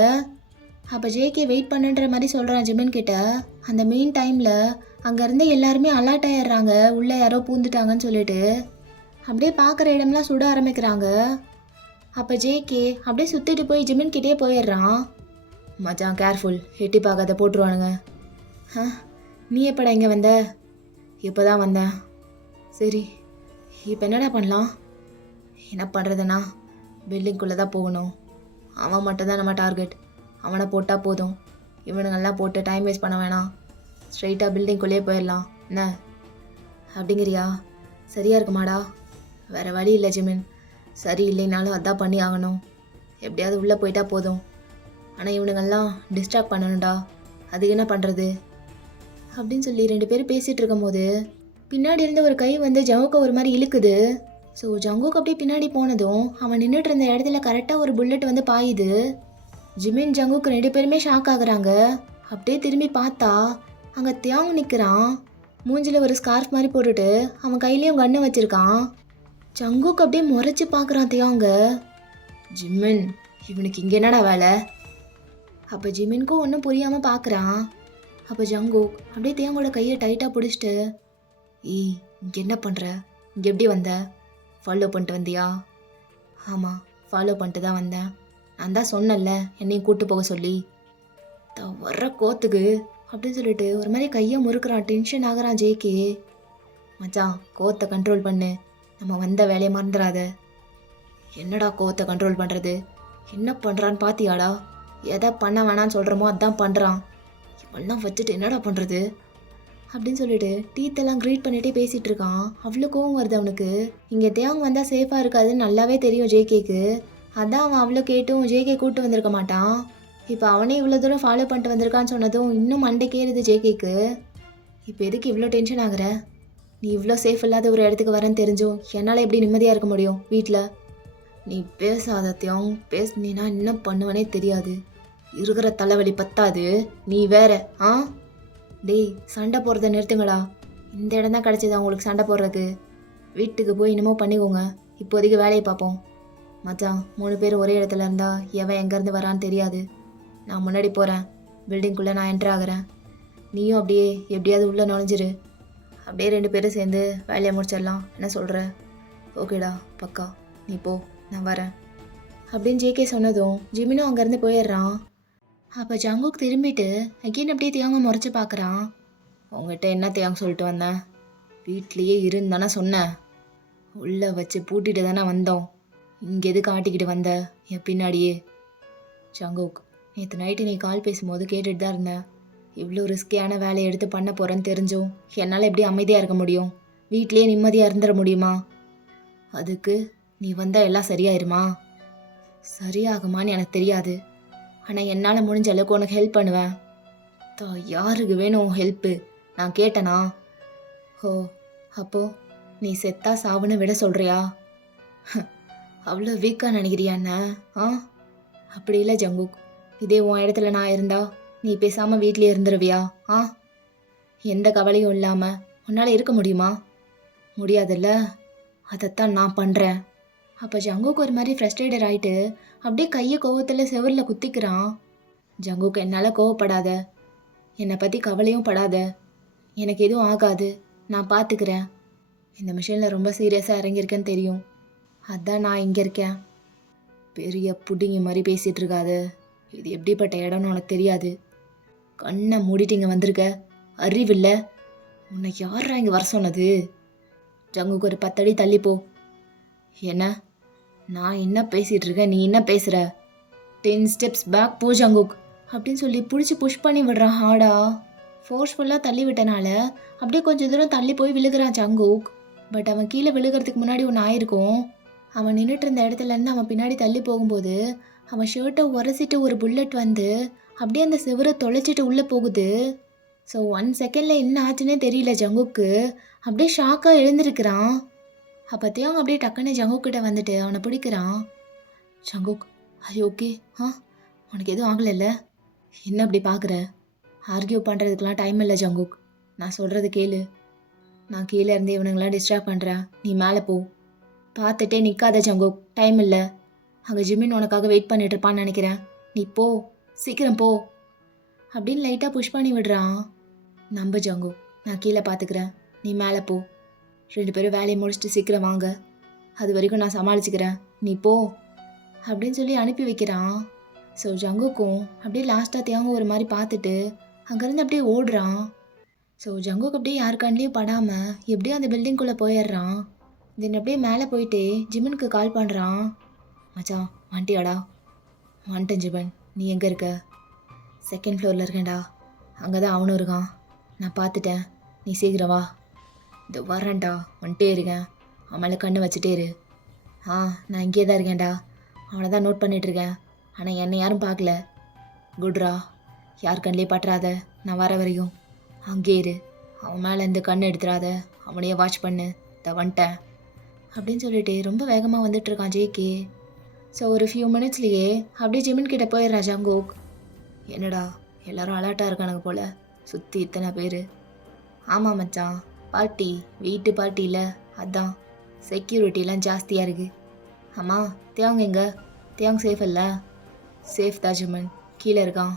அப்போ ஜேகே வெயிட் பண்ணுன்ற மாதிரி சொல்கிறான் ஜிமின் கிட்ட. அந்த மெயின் டைமில் அங்கேருந்து எல்லாருமே அலர்ட் ஆகிடுறாங்க, உள்ளே யாரோ பூந்துட்டாங்கன்னு சொல்லிட்டு. அப்படியே பார்க்குற இடம்லாம் சுட ஆரம்பிக்கிறாங்க. அப்போ ஜேகே அப்படியே சுற்றிட்டு போய் ஜிமின் கிட்டே போயிடுறான். மச்சான் கேர்ஃபுல், எட்டி பார்க்காத போட்டுருவானுங்க. நீ எப்படா இங்கே வந்த? இப்போ தான் வந்தேன். சரி, இப்போ என்னடா பண்ணலாம்? என்ன பண்ணுறதுண்ணா, பில்டிங்குள்ளே தான் போகணும். அவன் மட்டும்தான் நம்ம டார்கெட். அவனை போட்டால் போதும். இவனுங்கெல்லாம் போட்டு டைம் வேஸ்ட் பண்ண வேணாம். ஸ்ட்ரைட்டாக பில்டிங்குள்ளேயே போயிடலாம். என்ன அப்படிங்கிறியா? சரியாக இருக்குமாடா? வேறு வழி இல்லை ஜிமின். சரி இல்லைனாலும் அதான் பண்ணி ஆகணும். எப்படியாவது உள்ளே போயிட்டா போதும். ஆனால் இவனுங்கெல்லாம் டிஸ்ட்ராக்ட் பண்ணணும்டா. அதுக்கு என்ன பண்ணுறது அப்படின்னு சொல்லி 2 பேரும் பேசிகிட்டு இருக்கும்போது பின்னாடி இருந்து ஒரு கை வந்து ஜங்குக்கு ஒரு மாதிரி இழுக்குது. ஸோ ஜங்குக்கு அப்படியே பின்னாடி போனதும் அவன் நின்றுட்டு இருந்த இடத்துல கரெக்டாக ஒரு புல்லட் வந்து பாயுது. ஜிமின் ஜங்குக்கு 2 பேருமே ஷாக் ஆகுறாங்க. அப்படியே திரும்பி பார்த்தா அங்கே தியாங் நிற்கிறான். மூஞ்சில் ஒரு ஸ்கார்ஃப் மாதிரி போட்டுட்டு அவன் கையிலையும் கன்று வச்சுருக்கான். ஜங்குக்கு அப்படியே முறைச்சி பார்க்குறான் தியாங்க. ஜிமின், இவனுக்கு இங்கே என்னடா வேலை? அப்போ ஜிமின்க்கும் ஒன்றும் புரியாமல் பார்க்குறான். அப்போ ஜங்குக் அப்படியே தியாங்கோட கையை டைட்டாக பிடிச்சிட்டு, இங்கே என்ன பண்ணுற? இங்கே எப்படி வந்த? ஃபாலோ பண்ணிட்டு வந்தியா? ஆமாம், ஃபாலோ பண்ணிட்டு தான் வந்தேன். நான் தான் சொன்னல என்னையும் கூப்பிட்டு போக சொல்லி. வர்ற கோத்துக்கு அப்படின்னு சொல்லிட்டு ஒரு மாதிரி கையை முறுக்குறான். Tension ஆகுறான் JK. மச்சான், கோத்தை கண்ட்ரோல் பண்ணு. நம்ம வந்த வேலையை மறந்துடாத. என்னடா கோத்தை கண்ட்ரோல் பண்ணுறது? என்ன பண்ணுறான்னு பார்த்தியாடா? எதை பண்ண வேணான்னு சொல்கிறோமோ அதான் பண்ணுறான். இவெல்லாம் வச்சுட்டு என்னடா பண்ணுறது அப்படின்னு சொல்லிட்டு டீத்தெல்லாம் க்ரீட் பண்ணிகிட்டே பேசிகிட்டு இருக்கான். அவ்வளோ கோவம் வருது அவனுக்கு. இங்கே தேவங்க வந்தால் சேஃபாக இருக்காதுன்னு நல்லாவே தெரியும் ஜேகேக்கு. அதான் அவன் அவ்வளோ கேட்டும் ஜேகே கூப்பிட்டு வந்திருக்க மாட்டான். இப்போ அவனே இவ்வளோ தூரம் ஃபாலோ பண்ணிட்டு வந்திருக்கான்னு சொன்னதும் இன்னும் மண்டைக்கேறுது ஜேகேக்கு. இப்போ எதுக்கு இவ்வளோ டென்ஷன் ஆகுற? நீ இவ்வளோ சேஃப் இல்லாத ஒரு இடத்துக்கு வரேன்னு தெரிஞ்சும் என்னால் எப்படி நிம்மதியாக இருக்க முடியும் வீட்டில்? நீ பேசாத தியாங், பேசுனீன்னா என்ன பண்ணுவனே தெரியாது. இருக்கிற தலைவலி பத்தாது நீ வேற. ஆ டேய், சண்டை போடுறத நிறுத்துங்களா. இந்த இடம் தான் கிடச்சிது அவங்களுக்கு சண்டை போடுறதுக்கு. வீட்டுக்கு போய் என்னமோ பண்ணிக்கோங்க. இப்போதைக்கு வேலையை பார்ப்போம். மச்சான், 3 பேர் ஒரே இடத்துல இருந்தா எவன் எங்கேருந்து வரான்னு தெரியாது. நான் முன்னாடி போகிறேன். பில்டிங்குள்ளே நான் என்ட்ரு ஆகிறேன். நீயும் அப்படியே எப்படியாவது உள்ளே நுழைஞ்சிரு. அப்படியே 2 பேரும் சேர்ந்து வேலையை முடிச்சிடலாம். என்ன சொல்கிற? ஓகேடா, பக்கா. நீ போ, நான் வரேன் அப்படின்னு ஜேகே சொன்னதும் ஜிமினும் அங்கேருந்து போயிடுறான். அப்போ ஜங்குக் திரும்பிட்டு அகெயின் அப்படியே தியாங்க முறைச்சி பார்க்குறான். உங்ககிட்ட என்ன தியாங்க சொல்லிட்டு வந்தேன்? வீட்லேயே இருந்தானே சொன்னேன். உள்ளே வச்சு பூட்டிட்டு தானே வந்தோம். இங்கே எதுக்கு ஆட்டிக்கிட்டு வந்த என் பின்னாடியே? ஜங்குக், நேற்று நைட்டு நீ கால் பேசும்போது கேட்டுட்டு தான் இருந்தேன். இவ்வளோ ரிஸ்கியான வேலையை எடுத்து பண்ண போகிறேன்னு தெரிஞ்சும் என்னால் எப்படி அமைதியாக இருக்க முடியும்? வீட்லேயே நிம்மதியாக இருந்துட முடியுமா? அதுக்கு நீ வந்தால் எல்லாம் சரியாயிருமா? சரியாகுமான்னு எனக்கு தெரியாது. ஆனால் என்னால் முடிஞ்ச அளவுக்கு உனக்கு ஹெல்ப் பண்ணுவேன். யாருக்கு வேணும் ஹெல்ப்பு? நான் கேட்டனா? ஓ, அப்போது நீ செத்தா சாவுன்னு விட சொல்கிறியா? அவ்வளோ வீக்காக நினைக்கிறியா என்ன? ஆ, அப்படி இல்லை ஜங்குக். இதே உன் இடத்துல நான் இருந்தா நீ பேசாமல் வீட்லேயே இருந்துருவியா? ஆ, எந்த கவலையும் இல்லாமல் உன்னால் இருக்க முடியுமா? முடியாதுல்ல. அதைத்தான் நான் பண்ணுறேன். அப்போ ஜங்குக்கு ஒரு மாதிரி ஃப்ரஸ்ட்ரேட்டட் ஆகிட்டு அப்படியே கையை கோவத்தில் செவரில் குத்திக்கிறான். ஜங்குக்கு, என்னால் கோவப்படாத. என்னை பற்றி கவலையும் படாத. எனக்கு எதுவும் ஆகாது. நான் பார்த்துக்கிறேன். இந்த மிஷனில் ரொம்ப சீரியஸாக இறங்கியிருக்கேன்னு தெரியும். அதான் நான் இங்கே இருக்கேன். பெரிய புடிங்க மாதிரி பேசிகிட்டு இருக்காத. இது எப்படிப்பட்ட இடம்னு உனக்கு தெரியாது. கண்ணை மூடிட்டு இங்கே வந்திருக்க. அறிவில்லை. உன்னை யாரா இங்கே வர சொன்னது? ஜங்குக்கு, ஒரு 10 அடி தள்ளிப்போ. என்ன? நான் என்ன பேசிகிட்டு இருக்கேன், நீ என்ன பேசுகிற? 10 ஸ்டெப்ஸ் பேக் போ ஜங்குக் அப்படின்னு சொல்லி பிடிச்சி புஷ் பண்ணி விடுறான் ஹார்டா. ஃபோர்ஸ்ஃபுல்லாக தள்ளி விட்டனால அப்படியே கொஞ்சம் தூரம் தள்ளி போய் விழுகிறான் ஜங்குக். பட் அவன் கீழே விழுகிறதுக்கு முன்னாடி ஒன்று ஆயிருக்கும். அவன் நின்றுட்டு இருந்த இடத்துலேருந்து அவன் பின்னாடி தள்ளி போகும்போது அவன் ஷர்ட்டை உரசிட்டு ஒரு புல்லட் வந்து அப்படியே அந்த செவரை தொலைச்சிட்டு உள்ளே போகுது. ஸோ 1 செகண்டில் என்ன ஆச்சுன்னே தெரியல ஜங்குக்கு. அப்படியே ஷாக்காக எழுந்திருக்கிறான். அப்போத்தையும் அவங்க அப்படியே டக்குன்னு ஜங்குக் கிட்ட வந்துட்டு அவனை பிடிக்கிறான். ஜங்குக், ஐ ஓகே? ஆ, உனக்கு எதுவும் ஆகலைல்ல? என்ன அப்படி பார்க்குற? ஆர்கியூ பண்ணுறதுக்கெலாம் டைம் இல்லை ஜங்குக். நான் சொல்கிறது கேளு. நான் கீழே இருந்து இவனுங்களாம் டிஸ்ட்ராக்ட் பண்ணுறேன். நீ மேலே போ. பார்த்துட்டே நிற்காத ஜங்குக், டைம் இல்லை. அங்கே ஜிமின் உனக்காக வெயிட் பண்ணிட்டு இருப்பான்னு நினைக்கிறேன். நீ போ, சீக்கிரம் போ அப்படின்னு லைட்டாக புஷ் பண்ணி விடுறான். நம்ப ஜங்குக், நான் கீழே பார்த்துக்கிறேன். நீ மேலே போ. 2 பேரும் வேலையை முடிச்சுட்டு சீக்கிரம் வாங்க. அது வரைக்கும் நான் சமாளிச்சுக்கிறேன். நீ போ அப்படின்னு சொல்லி அனுப்பி வைக்கிறான். ஸோ ஜங்குக்கும் அப்படியே லாஸ்ட்டாக தியாங்க ஒரு மாதிரி பார்த்துட்டு அங்கேருந்து அப்படியே ஓடுறான். ஸோ ஜங்குக்கு அப்படியே யார் கண்லேயும் படாமல் எப்படியும் அந்த பில்டிங்குள்ளே போயிடுறான். தென் அப்படியே மேலே போயிட்டு ஜிமனுக்கு கால் பண்ணுறான். மச்சான், வந்துட்டியாடா? வந்துட்டேன் ஜிமன். நீ எங்கே இருக்க? 2nd ஃப்ளோரில் இருக்கேன்டா. அங்கே தான் அவனும் இருக்கான். நான் பார்த்துட்டேன். நீ சீக்கிரம் வா. இது வரேன்டா, வந்துட்டே இருக்கேன். அவன் மேலே கண்ணு வச்சுட்டே இரு. ஆ, நான் இங்கே தான் இருக்கேன்டா. அவனை தான் நோட் பண்ணிகிட்ருக்கேன். ஆனால் என்னை யாரும் பார்க்கல. குட்ரா, யார் கண்ணிலே பற்றாத. நான் வர வரையும் அங்கே இரு. அவன் மேலே இருந்து கண்ணு எடுத்துடாத. அவனையே வாட்ச் பண்ணு. வந்துட்டேன் அப்படின்னு சொல்லிட்டு ரொம்ப வேகமாக வந்துட்டுருக்கான் ஜேகே. ஸோ ஒரு ஃபியூ மினிட்ஸ்லேயே அப்படியே ஜிமின் கிட்டே போயிடுறா ஜங்குக். என்னடா எல்லாரும் அலர்ட்டாக இருக்கானுங்க போல், சுற்றி இத்தனை பேர். ஆமாம் மச்சான், பார்ட்டி, வீட்டு பார்ட்டியில் அதான் செக்யூரிட்டிலாம் ஜாஸ்தியாக இருக்குது. ஆமாம், தியாங் எங்கே? தியாங் சேஃப் இல்லை? சேஃப் தான் ஜிமன், கீழே இருக்கான்.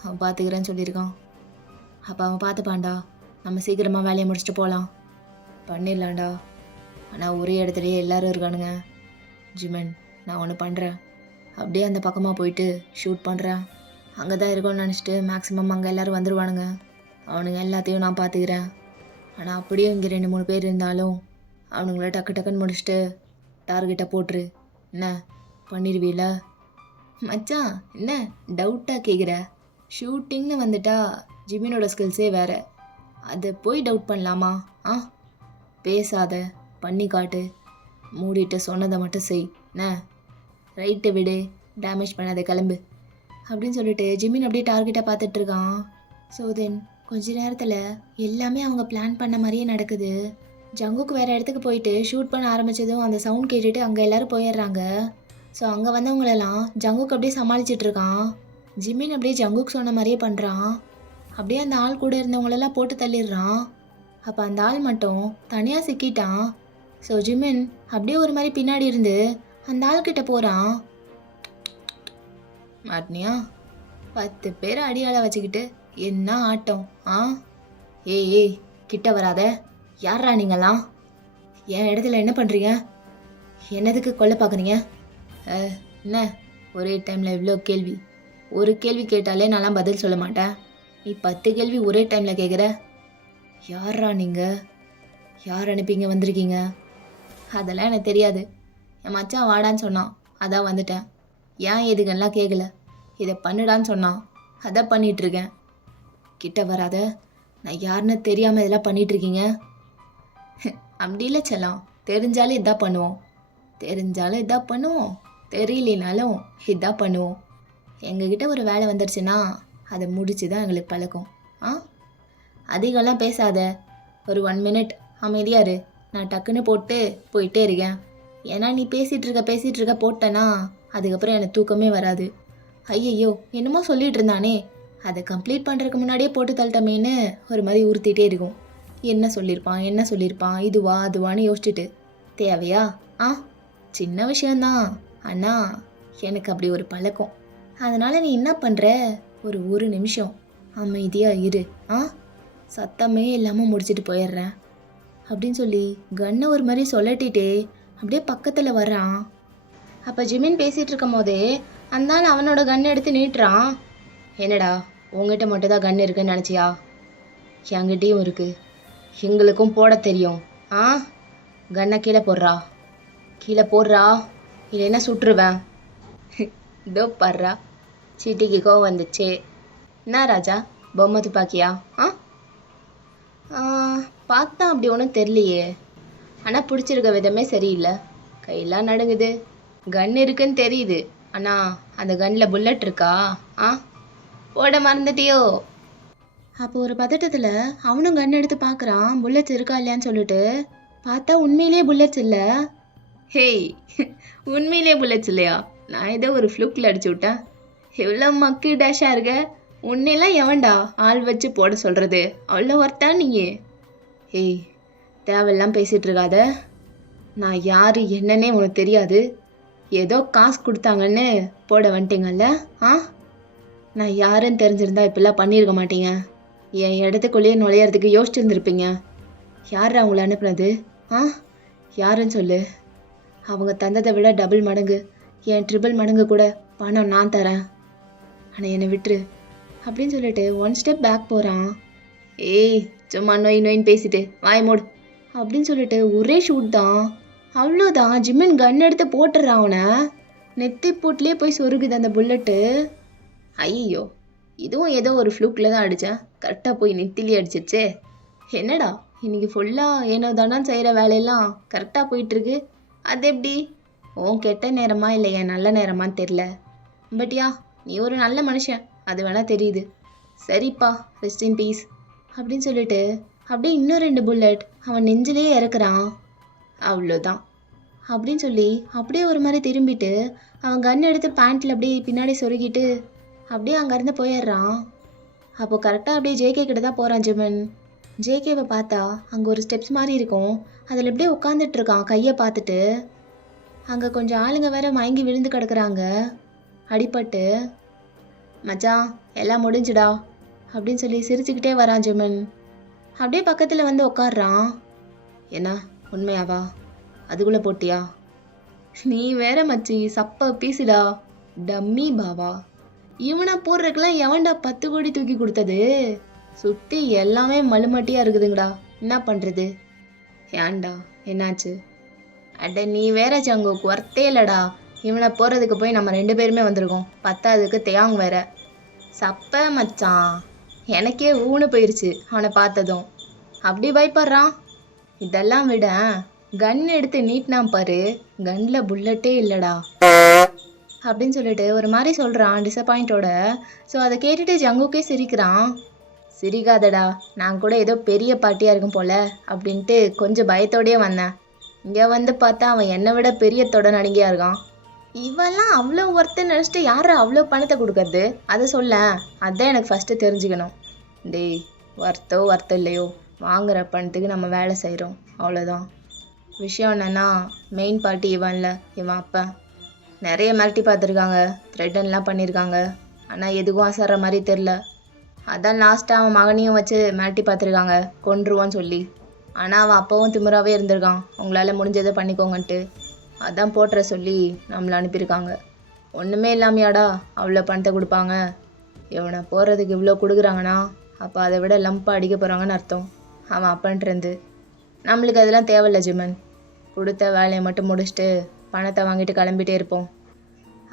அவன் பார்த்துக்கிறேன்னு சொல்லியிருக்கான். அப்போ அவன் பார்த்துப்பான்டா. நம்ம சீக்கிரமாக வேலையை முடிச்சுட்டு போகலாம். பண்ணிடலாம்டா. ஆனால் ஒரே இடத்துலையே எல்லோரும் இருக்கானுங்க. ஜிமன், நான் ஒன்று பண்ணுறேன். அப்படியே அந்த பக்கமாக போயிட்டு ஷூட் பண்ணுறேன். அங்கே தான் இருக்கோன்னு நினச்சிட்டு மேக்ஸிமம் அங்கே எல்லோரும் வந்துடுவானுங்க. அவனுங்க எல்லாத்தையும் நான் பார்த்துக்கிறேன். ஆனால் அப்படியே இங்கே 2-3 பேர் இருந்தாலும் அவனுங்கள டக்கு டக்குன்னு முடிச்சுட்டு டார்கெட்டை போட்டுரு. என்ன பண்ணிடுவீல? மச்சான் என்ன டவுட்டாக கேட்குற? ஷூட்டிங்னு வந்துட்டா ஜிமினோட ஸ்கில்ஸே வேற. அதை போய் டவுட் பண்ணலாமா? ஆ, பேசாத, பண்ணி காட்டு, மூடிட்டு சொன்னதை மட்டும் செய். என்ன ரைட்டு விடு, டேமேஜ் பண்ணாத, கிளம்பு அப்படின்னு சொல்லிட்டு ஜிமின் அப்படியே டார்கெட்டாக பார்த்துட்ருக்கான். ஸோ தென் கொஞ்ச நேரத்தில் எல்லாமே அவங்க பிளான் பண்ண மாதிரியே நடக்குது. ஜங்குக்கு வேறு இடத்துக்கு போயிட்டு ஷூட் பண்ண ஆரம்பித்ததும் அந்த சவுண்ட் கேட்டுட்டு அங்கே எல்லோரும் போயிடுறாங்க. ஸோ அங்கே வந்தவங்களெல்லாம் ஜங்குக்கு அப்படியே சமாளிச்சிட்ருக்கான். ஜிமின் அப்படியே ஜங்குக்கு சொன்ன மாதிரியே பண்ணுறான். அப்படியே அந்த ஆள் கூட இருந்தவங்களெல்லாம் போட்டு தள்ளிடுறான். அப்போ அந்த ஆள் மட்டும் தனியாக சிக்கிட்டான். ஸோ ஜிமின் அப்படியே ஒரு மாதிரி பின்னாடி இருந்து அந்த ஆள்கிட்ட போகிறான். மாட்டினியா? 10 பேரை அடியாள வச்சுக்கிட்டு என்ன ஆட்டம்? ஆ, ஏய் கிட்ட வராத. யாரா நீங்களாம்? என் இடத்துல என்ன பண்ணுறீங்க? என்னதுக்கு கொல்ல பார்க்குறீங்க? என்ன ஒரே டைமில் இவ்வளோ கேள்வி? ஒரு கேள்வி கேட்டாலே நான்லாம் பதில் சொல்ல மாட்டேன். நீ 10 கேள்வி ஒரே டைமில் கேட்குற. யாரா நீங்கள்? யார் அனுப்பிங்க வந்திருக்கீங்க? அதெல்லாம் எனக்கு தெரியாது. என் மச்சான் வாடான்னு சொன்னான், அதான் வந்துட்டேன். ஏன் எதுக்கெல்லாம் கேட்கல. இதை பண்ணுடான்னு சொன்னான், அதை பண்ணிகிட்ருக்கேன். கிட்ட வராத. நான் யாருன்னு தெரியாமல் இதெல்லாம் பண்ணிகிட்ருக்கீங்க. அப்படி இல்லை செல்லம், தெரிஞ்சாலும் இதான் பண்ணுவோம். தெரிஞ்சாலும் இதான் பண்ணுவோம், தெரியலனாலும் இதான் பண்ணுவோம். எங்ககிட்ட ஒரு வேலை வந்துடுச்சுன்னா அதை முடிச்சு தான் எங்களுக்கு பழக்கம். ஆ, அதிகம்லாம் பேசாத. ஒரு 1 மினிட் அமைதியாரு. நான் டக்குன்னு போட்டு போயிட்டே இருக்கேன். ஏன்னா நீ பேசிகிட்டு இருக்க போட்டேன்னா அதுக்கப்புறம் எனக்கு தூக்கமே வராது. ஐயையோ என்னமோ சொல்லிகிட்டு இருந்தானே, அதை கம்ப்ளீட் பண்ணுறதுக்கு முன்னாடியே போட்டு தள்ளிட்டமேன்னு ஒரு மாதிரி உறுத்திட்டே இருக்கும். என்ன சொல்லியிருப்பான், இதுவா அதுவான்னு யோசிச்சுட்டு. தேவையா? ஆ, சின்ன விஷயந்தான், ஆனால் எனக்கு அப்படி ஒரு பழக்கம். அதனால் நீ என்ன பண்ணுற, ஒரு நிமிஷம் அமைதியாக இரு. ஆ, சத்தமே இல்லாமல் முடிச்சுட்டு போயிடுறேன் அப்படின்னு சொல்லி கன்னை ஒரு மாதிரி சொல்லட்டிட்டே அப்படியே பக்கத்தில் வர்றான். அப்போ ஜிமின் பேசிகிட்டு இருக்கும் போதே அந்த ஆள் அவனோட கன் எடுத்து நீட்டுறான். என்னடா உங்ககிட்ட மட்டும் தான் கன் இருக்குன்னு நினச்சியா? என்கிட்டையும் இருக்குது, எங்களுக்கும் போட தெரியும். ஆ, கன்னை கீழே போடுறா, இல்லைன்னா சுட்டுருவேன். இதோ பாடுறா, சீட்டிக்கு கோவம் வந்துச்சே. என்ன ராஜா, பொம்மை துப்பாக்கியா? பார்த்தா அப்படி ஒன்றும் தெரியலையே, ஆனால் பிடிச்சிருக்க விதமே சரியில்லை. கையெல்லாம் நடுங்குது. கன் இருக்குன்னு தெரியுது, ஆனால் அந்த கன்னில் புல்லட் இருக்கா? ஆ, போட மறந்துட்டியோ? அப்போ ஒரு பதட்டத்தில் அவனும் கன் எடுத்து பார்க்குறான், புல்லட்ஸ் இருக்கா இல்லையான்னு சொல்லிட்டு. பார்த்தா உண்மையிலேயே புல்லட்ஸ் இல்லை. ஹேய், உண்மையிலேயே புல்லட்ஸ் இல்லையா? நான் ஏதோ ஒரு ஃப்ளூக்கில் அடிச்சு விட்டேன். எவ்வளோ மக்கி டேஷாக இருக்க. உன்னையெல்லாம் எவன்டா ஆள் வச்சு போட சொல்கிறது? அவ்வளோ ஒர்த்தா நீயே? ஏய், தேவையெல்லாம் பேசிகிட்டு இருக்காத. நான் யார் என்னன்னே உனக்கு தெரியாது. ஏதோ காசு கொடுத்தாங்கன்னு போட வந்துட்டீங்கல்ல? ஆ, நான் யாருன்னு தெரிஞ்சிருந்தா இப்படிலாம் பண்ணியிருக்க மாட்டீங்க. என் இடத்துக்குள்ளேயே நுழையிறதுக்கு யோசிச்சுருந்துருப்பீங்க. யார் அவங்கள அனுப்புனது? ஆ, யாருன்னு சொல்லு. அவங்க தந்ததை விட டபுள் மடங்கு, என் ட்ரிபிள் மடங்கு கூட பணம் நான் தரேன். ஆனால் என்னை விட்டுரு அப்படின்னு சொல்லிட்டு 1 ஸ்டெப் பேக் போகிறான். ஏய், சும்மா நொயின்னு பேசிட்டு வாய் மூடு அப்படின்னு சொல்லிட்டு ஒரே ஷூட் தான். அவ்வளோதான், ஜிமின் கன் எடுத்து போட்டுடுறான் அவனை. நெத்தி போட்டுலேயே போய் சொருகுது அந்த புல்லட்டு. ஐயோ, இதுவும் ஏதோ ஒரு ஃப்ளூக்கில் தான் அடித்தேன், கரெக்டாக போய் நெத்திலே அடிச்சிருச்சே. என்னடா இன்னைக்கு ஃபுல்லாக ஏனோ தானே செய்கிற வேலையெல்லாம் கரெக்டாக போயிட்டுருக்கு. அது எப்படி? உன் கெட்ட நேரமா இல்லை என் நல்ல நேரமான்னு தெரில. பட் யா, நீ ஒரு நல்ல மனுஷன், அது வேணால் தெரியுது. சரிப்பா, ரெஸ்ட் இன் பீஸ் அப்படின்னு சொல்லிட்டு அப்படியே இன்னும் 2 புல்லட் அவன் நெஞ்சிலேயே இறக்குறான். அவ்வளோதான் அப்படின்னு சொல்லி அப்படியே ஒரு மாதிரி திரும்பிட்டு அவன் கன் எடுத்து பேண்ட்டில் அப்படியே பின்னாடி சொருகிட்டு அப்படியே அங்கேருந்து போயிடுறான். அப்போது கரெக்டாக அப்படியே ஜேகே கிட்ட தான் போகிறான் ஜிமின். ஜேகேவை பார்த்தா அங்கே ஒரு ஸ்டெப்ஸ் மாதிரி இருக்கும், அதில் அப்படியே உட்காந்துட்ருக்கான் கையை பார்த்துட்டு. அங்கே கொஞ்சம் ஆளுங்க வேற மயங்கி விழுந்து கிடக்குறாங்க அடிபட்டு. மச்சான் எல்லாம் முடிஞ்சுடா அப்படின்னு சொல்லி சிரிச்சுக்கிட்டே வரான் ஜிமின். அப்படியே பக்கத்தில் வந்து உட்காடுறான். என்ன உண்மையாவா? அதுக்குள்ளே போட்டியா? நீ வேற மச்சி, சப்ப பீசுடா, டம்மி பாவா. இவனை போடுறதுக்கெல்லாம் எவன்டா 10 கோடி தூக்கி கொடுத்தது? சுற்றி எல்லாமே மலுமட்டியாக இருக்குதுங்கடா, என்ன பண்ணுறது? ஏன்டா என்னாச்சு? அட நீ வேற ஜங்குக்கு ஒர்த்தே இல்லைடா. இவனை போகிறதுக்கு போய் நம்ம 2 பேருமே வந்திருக்கோம். பத்தாததுக்கு தேயாங் வேற. சப்ப மச்சான், எனக்கே ஊனு போயிருச்சு அவனை பார்த்ததும். அப்படி பயப்படுறான். இதெல்லாம் விட கன் எடுத்து நீட்டினான் பாரு, கன்னில் புல்லட்டே இல்லைடா அப்படின்னு சொல்லிட்டு ஒரு மாதிரி சொல்கிறான் டிசப்பாயிண்டோட. ஸோ அதை கேட்டுட்டு ஜங்குக்கே சிரிக்கிறான். சிரிக்காதடா, நான் கூட ஏதோ பெரிய பார்ட்டியாக இருக்கும் போல அப்படின்ட்டு கொஞ்சம் பயத்தோடயே வந்தேன். இங்கே வந்து பார்த்தா அவன் என்னை விட பெரிய தொட நடுங்கியா இருக்கான். இவெல்லாம் அவ்வளோ ஒர்த்து நினச்சிட்டு யாரை அவ்வளோ பணத்தை கொடுக்கறது, அதை சொல்ல. அதான் எனக்கு ஃபஸ்ட்டு தெரிஞ்சுக்கணும். டேய், ஒர்த்தோ இல்லையோ, வாங்குற பணத்துக்கு நம்ம வேலை செய்கிறோம், அவ்வளோதான். விஷயம் என்னென்னா, மெயின் பார்ட்டி இவன்ல, இவன் அப்பா. நிறைய மிரட்டி பார்த்துருக்காங்க, த்ரெட்டன்லாம் பண்ணியிருக்காங்க. ஆனால் எதுக்கும் அசர்ற மாதிரி தெரில. அதான் லாஸ்ட்டாக அவன் மகனையும் வச்சு மிரட்டி பார்த்துருக்காங்க, கொன்றுவான்னு சொல்லி. ஆனால் அவன் அப்பவும் திமிராகவே இருந்திருக்கான், உங்களால் முடிஞ்சதை பண்ணிக்கோங்கன்ட்டு. அதான் போட்டுற சொல்லி நம்மளை அனுப்பியிருக்காங்க. ஒன்றுமே இல்லாமையாடா அவ்வளோ பணத்தை கொடுப்பாங்க. இவனை போடுறதுக்கு இவ்வளோ கொடுக்குறாங்கன்னா அப்போ அதை விட லம்பாக அடிக்க போகிறாங்கன்னு அர்த்தம். அவன் அப்பன்ட்டு நம்மளுக்கு அதெல்லாம் தேவையில்ல ஜிமன். கொடுத்த வேலையை மட்டும் முடிச்சுட்டு பணத்தை வாங்கிட்டு கிளம்பிட்டே இருப்போம்.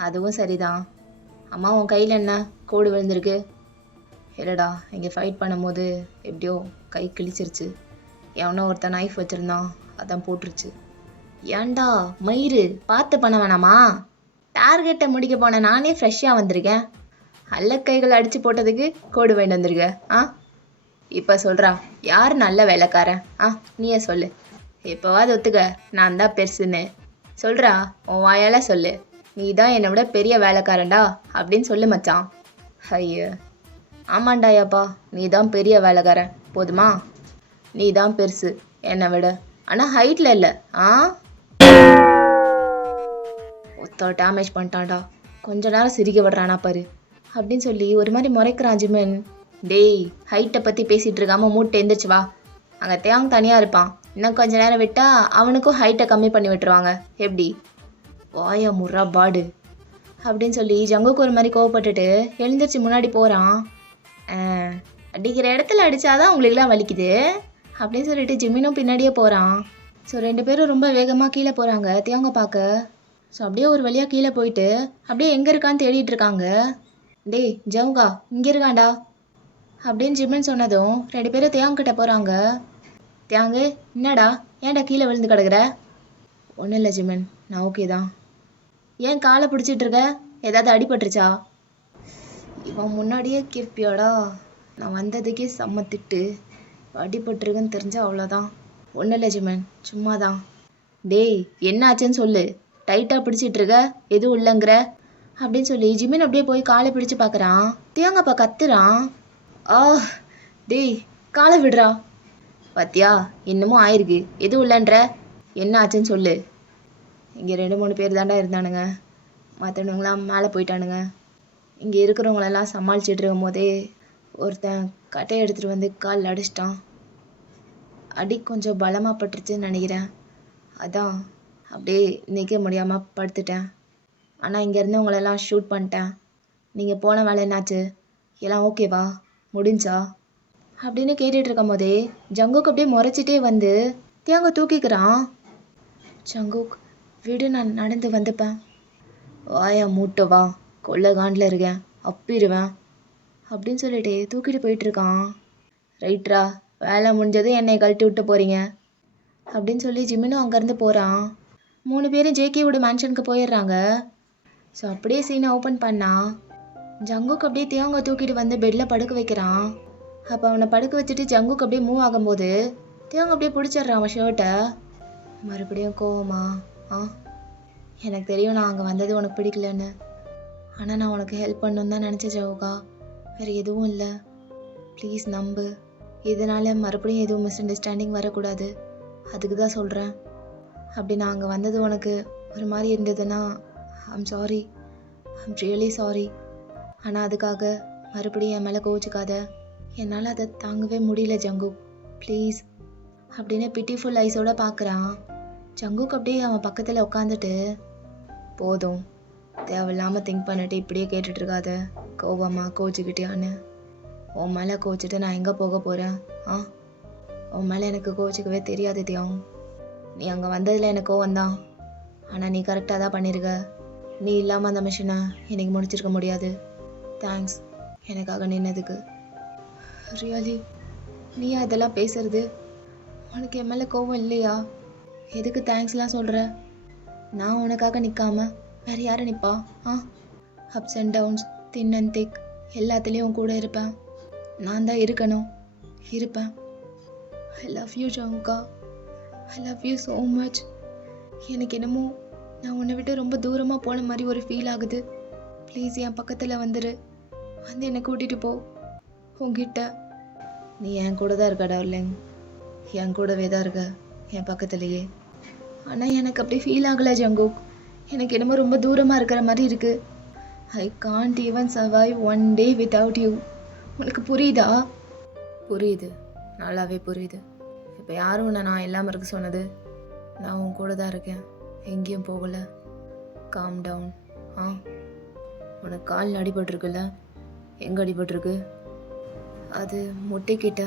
அதுவும் சரிதான். அம்மா, உன் கையில் என்ன கோடு விழுந்திருக்கு? இல்லைடா, இங்கே ஃபைட் பண்ணும்போது எப்படியோ கை கிழிச்சிருச்சு. எவனோ ஒருத்தன் நைஃப் வச்சுருந்தான், அதான் போட்டுருச்சு. ஏன்டா மயிறு, பார்த்து பண்ண வேணாமா? டார்கெட்டை முடிக்க போன நானே ஃப்ரெஷ்ஷாக வந்திருக்கேன். அல்லக்கைகள் அடித்து போட்டதுக்கு கோடு வேண்டி வந்திருக்க. இப்போ சொல்கிறா, யார் நல்ல வேலைக்காரன்? நீயே சொல்லு. இப்போவாது ஒத்துக்க நான் தான் பெருசுன்னு. சொல்கிறா, உன் வாயால் சொல்லு. நீ தான் என்னை விட பெரிய வேலைக்காரன்டா அப்படின்னு சொல்லு மச்சான். ஐயோ, ஆமாண்டாயாப்பா, நீ தான் பெரிய வேலைக்காரன், போதுமா? நீ தான் பெருசு என்னை விட, ஆனால் ஹைட்டில் இல்லை. ஒத்த டேமேஜ் பண்ணிட்டான்டா, கொஞ்ச நேரம் சிரிக்க விடுறானா பாரு அப்படின்னு சொல்லி ஒரு மாதிரி முறைக்கிறான் ஜிமன். டேய், ஹைட்டை பற்றி பேசிகிட்டு இருக்காமல் மூட்டை எந்திரிச்சு வா. அங்கே தேங் தனியாக இருப்பான், இன்னும் கொஞ்ச நேரம் விட்டால் அவனுக்கும் ஹைட்டை கம்மி பண்ணி விட்டுருவாங்க. எப்படி? வாயா முறா பாடு அப்படின்னு சொல்லி ஜங்குக்கு ஒரு மாதிரி கோவப்பட்டுட்டு எழுந்திரிச்சு முன்னாடி போகிறான். அடிக்கிற இடத்துல அடித்தாதான் உங்களுக்குலாம் வலிக்குது அப்படின்னு சொல்லிட்டு ஜிமினும் பின்னாடியே போகிறான். ஸோ 2 பேரும் ரொம்ப வேகமாக கீழே போகிறாங்க தேங்க பார்க்க. ஸோ அப்படியே ஒரு வழியாக கீழே போயிட்டு அப்படியே எங்கே இருக்கான்னு தேடிட்டு இருக்காங்க. டேய் ஜவுங்கா, இங்கே இருக்காண்டா அப்படின்னு ஜிமின் சொன்னதும் 2 பேரும் தேங்கிட்ட போகிறாங்க. தேங்கு, என்னடா ஏன்டா கீழே விழுந்து கிடக்குற? ஒன்றும் இல்லை ஜிமன், நான் ஓகே தான். ஏன் காலை பிடிச்சிட்டு இருக்க? ஏதாவது அடிபட்டுருச்சா? இவன் முன்னாடியே கேட்பியாடா, நான் வந்ததுக்கே செம்ம திட்டு. அடிபட்டுருக்குன்னு தெரிஞ்சா அவ்வளோதான். ஒன்றும் இல்லை ஜிமன், சும்மா தான். டேய், என்ன ஆச்சுன்னு சொல்லு. டைட்டாக பிடிச்சிட்டு இருக்க, எதுவும் இல்லைங்கிற அப்படின்னு சொல்லி ஜிமின் அப்படியே போய் காலை பிடிச்சு பார்க்குறான். தேங்கப்பா கத்துறான். டேய், காலை விடுறா. பாத்தியா, இன்னமும் ஆயிருக்கு, எதுவும் இல்லைன்ற. என்ன ஆச்சுன்னு சொல்லு. இங்கே 2-3 பேர் தாண்டா இருந்தானுங்க, மற்றவனுங்களாம் மேலே போயிட்டானுங்க. இங்கே இருக்கிறவங்களெல்லாம் சமாளிச்சுட்டு இருக்கும் போதே ஒருத்தன் கட்டையை எடுத்துகிட்டு வந்து கால் அடிச்சிட்டான். அடி கொஞ்சம் பலமாக பட்டுருச்சுன்னு நினைக்கிறேன். அதான் அப்படியே நிற்க முடியாமல் படுத்துட்டேன். ஆனால் இங்கே இருந்தவங்களெல்லாம் ஷூட் பண்ணிட்டேன். நீங்கள் போன வேலை என்னாச்சு? எல்லாம் ஓகேவா, முடிஞ்சா அப்படின்னு கேட்டுட்டு இருக்கும் போதே ஜங்குக் அப்படியே முறைச்சிட்டே வந்து தேங்க தூக்கிக்கிறான். ஜங்குக், விடு, நான் நடந்து வந்துப்பேன். வாயா மூட்டை வா, கொள்ளை காண்டில் இருக்கேன், அப்பிடுவேன் அப்படின்னு சொல்லிட்டு தூக்கிட்டு போயிட்டுருக்கான். ரைட்ரா, வேலை முடிஞ்சது என்னை கழட்டி விட்டு போகிறீங்க அப்படின்னு சொல்லி ஜிமினும் அங்கேருந்து போகிறான். 3 பேரும் ஜேகேவோட மேன்ஷனுக்கு போயிடுறாங்க. ஸோ அப்படியே சீனை ஓப்பன் பண்ணா ஜங்குக்கு அப்படியே தேங்க தூக்கிட்டு வந்து பெட்டில் படுக்க வைக்கிறான். அப்போ அவனை படுக்க வச்சுட்டு ஜங்குக்கு அப்படியே மூவ் ஆகும்போது தேங்க அப்படியே பிடிச்சிட்றான் அவன் ஷர்ட்டை. மறுபடியும் கோவமா? எனக்கு தெரியும் நான் அங்கே வந்தது உனக்கு பிடிக்கலன்னு. ஆனால் நான் உனக்கு ஹெல்ப் பண்ணணுன்னு தான் நினச்சேன் ஜவுகா, வேறு எதுவும் இல்லை. ப்ளீஸ் நம்பு, இதனால் மறுபடியும் எதுவும் மிஸ் அண்டர்ஸ்டாண்டிங் வரக்கூடாது, அதுக்கு தான் சொல்கிறேன். அப்படி நான் அங்கே வந்தது உனக்கு ஒரு மாதிரி இருந்ததுன்னா I'm sorry, I'm really sorry. ஆனால் அதுக்காக மறுபடியும் என் மேலே கோவிச்சுக்காத, என்னால் அதை தாங்கவே முடியல ஜங்குக், ப்ளீஸ் அப்படின்னு பிட்டிஃபுல் ஐஸோடு பார்க்குறான். ஜங்குக் அப்படியே அவன் பக்கத்தில் உட்காந்துட்டு, போதும், தேவையில்லாமல் திங்க் பண்ணிட்டு இப்படியே கேட்டுட்ருக்காத, கோவமாக கோச்சிக்கிட்டியான்னு. உன் மேலே கோச்சிட்டு நான் எங்கே போக போகிறேன்? உன் மேலே எனக்கு கோச்சிக்கவே தெரியாது தியாங். நீ அங்கே வந்ததில் எனக்கு கோவந்தான், ஆனால் நீ கரெக்டாக தான் பண்ணியிருக்க. நீ இல்லாமல் அந்த மிஷனை இன்னைக்கு முடிச்சிருக்க முடியாது. தேங்க்ஸ் எனக்காக நின்னதுக்கு. ரியலி நீ அதெல்லாம் பேசுறது? உனக்கு என் மேலே கோவம் இல்லையா? எதுக்கு தேங்க்ஸ்லாம் சொல்கிற? நான் உனக்காக நிற்காம வேறு யாரை நிற்பா? Ups and downs, thin and thick எல்லாத்துலேயும் கூட இருப்பேன். நான் தான் இருக்கணும், இருப்பேன். ஐ லவ் யூ ஜாங்கா, I love you so much. எனக்கு என்னமோ நான் உன்னை விட்டு ரொம்ப தூரமாக போன மாதிரி ஒரு ஃபீல் ஆகுது. ப்ளீஸ் என் பக்கத்தில் வந்துடு, வந்து என்னை கூட்டிகிட்டு போ உங்ககிட்ட. நீ என் கூட தான் இருக்க டார்லிங், என் கூடவே தான் இருக்க, என் பக்கத்துலேயே. ஆனால் எனக்கு அப்படி ஃபீல் ஆகலை ஜங்குக். எனக்கு என்னமோ ரொம்ப தூரமாக இருக்கிற மாதிரி இருக்குது. I can't even survive one day without you. உனக்கு புரியுதா? புரியுது, நல்லாவே புரியுது. இப்போ யாரும் உன்னை நான் இல்லாமல் இருக்க சொன்னது? நான் உன் கூட தான் இருக்கேன், எங்கேயும் போகலை. Calm down. உனக்கு கால் அடிபட்டிருக்குல்ல? எங்கே அடிபட்டிருக்கு? அது முட்டைக்கிட்ட.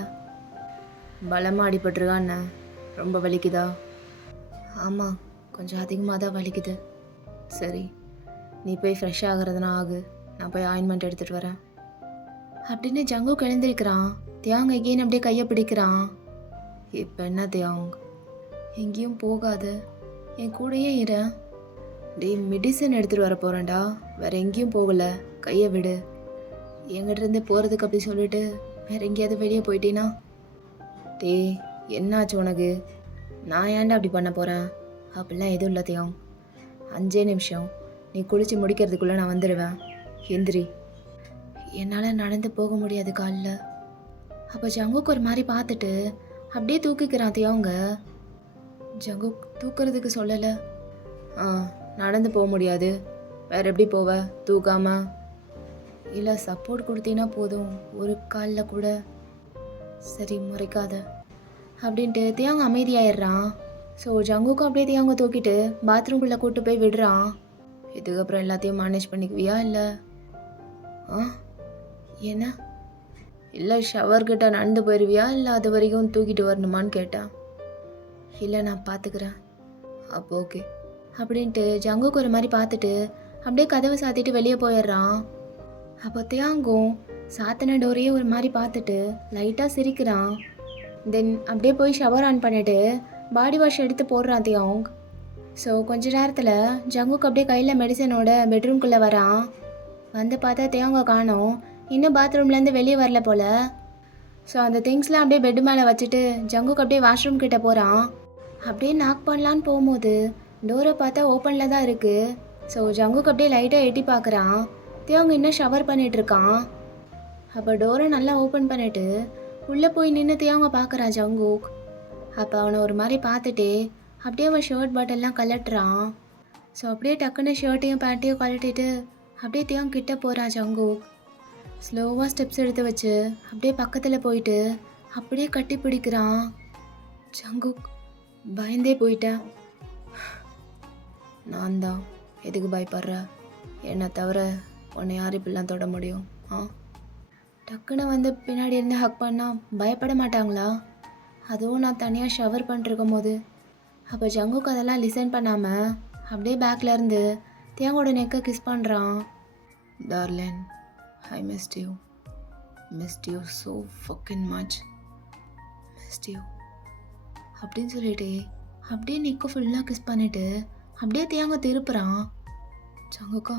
பலமாக அடிபட்டிருக்கா என்ன? ரொம்ப வலிக்குதா? ஆமாம், கொஞ்சம் அதிகமாக தான் வலிக்குது. சரி, நீ போய் ஃப்ரெஷ் ஆகிறதுனா ஆகு, நான் போய் ஆயின்மெண்ட் எடுத்துகிட்டு வரேன் அப்படின்னு ஜங்கு எழுந்திருக்கிறான். தியாங் எகெயின் அப்படியே கையை பிடிக்கிறான். இப்போ என்ன தியாங், எங்கேயும் போகாத, என் கூடயே இரு. மெடிசன் எடுத்துகிட்டு வர போகிறேன்டா, வேறு எங்கேயும் போகலை, கையை விடு. எங்கிட்டேருந்து போகிறதுக்கு அப்படி சொல்லிட்டு வேறு எங்கேயாவது வெளியே போயிட்டீன்னா? என்னாச்சு உனக்கு? நான் ஏன்டா அப்படி பண்ண போகிறேன்? அப்படிலாம் எதுவும் இல்லை தியாங். 5 நிமிஷம், நீ குளித்து முடிக்கிறதுக்குள்ளே நான் வந்துடுவேன். எந்திரி. என்னால் நடந்து போக முடியாது காலில். அப்போ ஜங்குக்கு ஒரு மாதிரி பார்த்துட்டு அப்படியே தூக்கிக்கிறான் தியாங்க. ஜங்குக் தூக்குறதுக்கு சொல்லலை. நடந்து போக முடியாது, வேறு எப்படி போவ தூக்காம? இல்லை சப்போர்ட் கொடுத்தீங்கன்னா போதும், ஒரு காலில் கூட. சரி முறைக்காத அப்படின்ட்டு தியாங்க அமைதியாயிடுறான். ஸோ ஜங்குக்கும் அப்படியே தியாங்க தூக்கிட்டு பாத்ரூம்குள்ளே கூப்பிட்டு போய் விடுறான். இதுக்கப்புறம் எல்லாத்தையும் மேனேஜ் பண்ணிக்குவியா இல்லை? என்ன இல்லை ஷவர்கிட்ட நடந்து போயிடுவியா இல்லை அது வரைக்கும் தூக்கிட்டு வரணுமான்னு கேட்டேன். இல்லை நான் பார்த்துக்கிறேன். அப்போ ஓகே அப்படின்ட்டு ஜங்குக்கு ஒரு மாதிரி பார்த்துட்டு அப்படியே கதவை சாத்திட்டு வெளியே போயிடுறான். அப்போ தியாங்கும் சாத்தின டோரையே ஒரு மாதிரி பார்த்துட்டு லைட்டாக சிரிக்கிறான். தென் அப்படியே போய் ஷவர் ஆன் பண்ணிவிட்டு பாடி வாஷ் எடுத்து போடுறான் தியாங். ஸோ கொஞ்ச நேரத்தில் ஜங்குக்கு அப்படியே கையில் மெடிசனோட பெட்ரூம்குள்ளே வரான். வந்து பார்த்தா தியாங்க காணோம், இன்னும் பாத்ரூம்லேருந்து வெளியே வரல போல். ஸோ அந்த திங்ஸ்லாம் அப்படியே பெட்டு மேலே வச்சுட்டு ஜங்குக்கு அப்படியே வாஷ்ரூம் கிட்டே போகிறான். அப்படியே நாக் பண்ணலான்னு போகும்போது டோரை பார்த்தா ஓப்பனில் தான் இருக்குது. ஸோ ஜங்குக்கு அப்படியே லைட்டாக எட்டி பார்க்குறான். தியாங்க இன்னும் ஷவர் பண்ணிகிட்ருக்கான். அப்போ டோரை நல்லா ஓப்பன் பண்ணிவிட்டு உள்ளே போய் நின்று தியாங்க பார்க்குறான் ஜங்குக். அப்போ அவனை ஒரு மாதிரி பார்த்துட்டே அப்படியே அவன் ஷர்ட் பட்டன்லாம் கலட்டுறான். ஸோ அப்படியே டக்குன்னு ஷர்ட்டையும் பேண்ட்டையும் கழட்டிட்டு அப்படியே தியாங் கிட்ட போகிறான் ஜங்குக். ஸ்லோவாக ஸ்டெப்ஸ் எடுத்து வச்சு அப்படியே பக்கத்தில் போயிட்டு அப்படியே கட்டி பிடிக்கிறான். ஜங்குக் பயந்தே போயிட்டேன். நான் தான் எதுக்கு பயப்படுற? என்னை தவிர உன்னை யார் இப்படிலாம் தொட முடியும்? டக்குன்னு வந்து பின்னாடி இருந்து ஹக் பண்ணால் பயப்பட மாட்டாங்களா? அதுவும் நான் தனியாக ஷவர் பண்ணிருக்கும் போது. அப்போ ஜங்குக்கு அதெல்லாம் லிசன் பண்ணாமல் அப்படியே பேக்கில் இருந்து தியாங்கோட நெக்கை கிஸ் பண்ணுறான். Darlene, I missed you so fucking much, mist you அப்படின்னு சொல்லிட்டு அப்படியே நெக்கை ஃபுல்லாக கிஸ் பண்ணிவிட்டு அப்படியே தியாங்க திருப்புறான். ஜங்குக்கா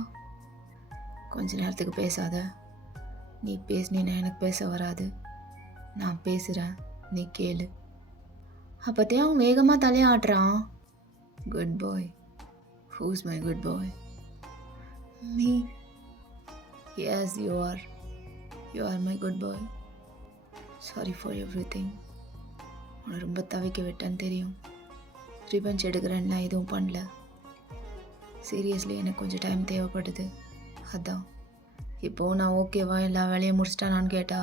கொஞ்ச நேரத்துக்கு பேசாத, நீ பேசினீன்னா எனக்கு பேச வராது, நான் பேசுகிறேன் நீ கேளு. அப்போத்தே அவன் வேகமாக தலையாடுறான். Good boy, who's my good boy? Me. Yes you are my good boy. Sorry for everything. உன்னை ரொம்ப தவிக்க விட்டேன்னு தெரியும். ரிவெஞ்ச் எடுக்கிறேன்லாம் எதுவும் பண்ணல. சீரியஸ்லி எனக்கு கொஞ்சம் டைம் தேவைப்படுது, அதான். இப்போது நான் ஓகேவா எல்லா வேலையும் முடிச்சிட்டானான்னு கேட்டா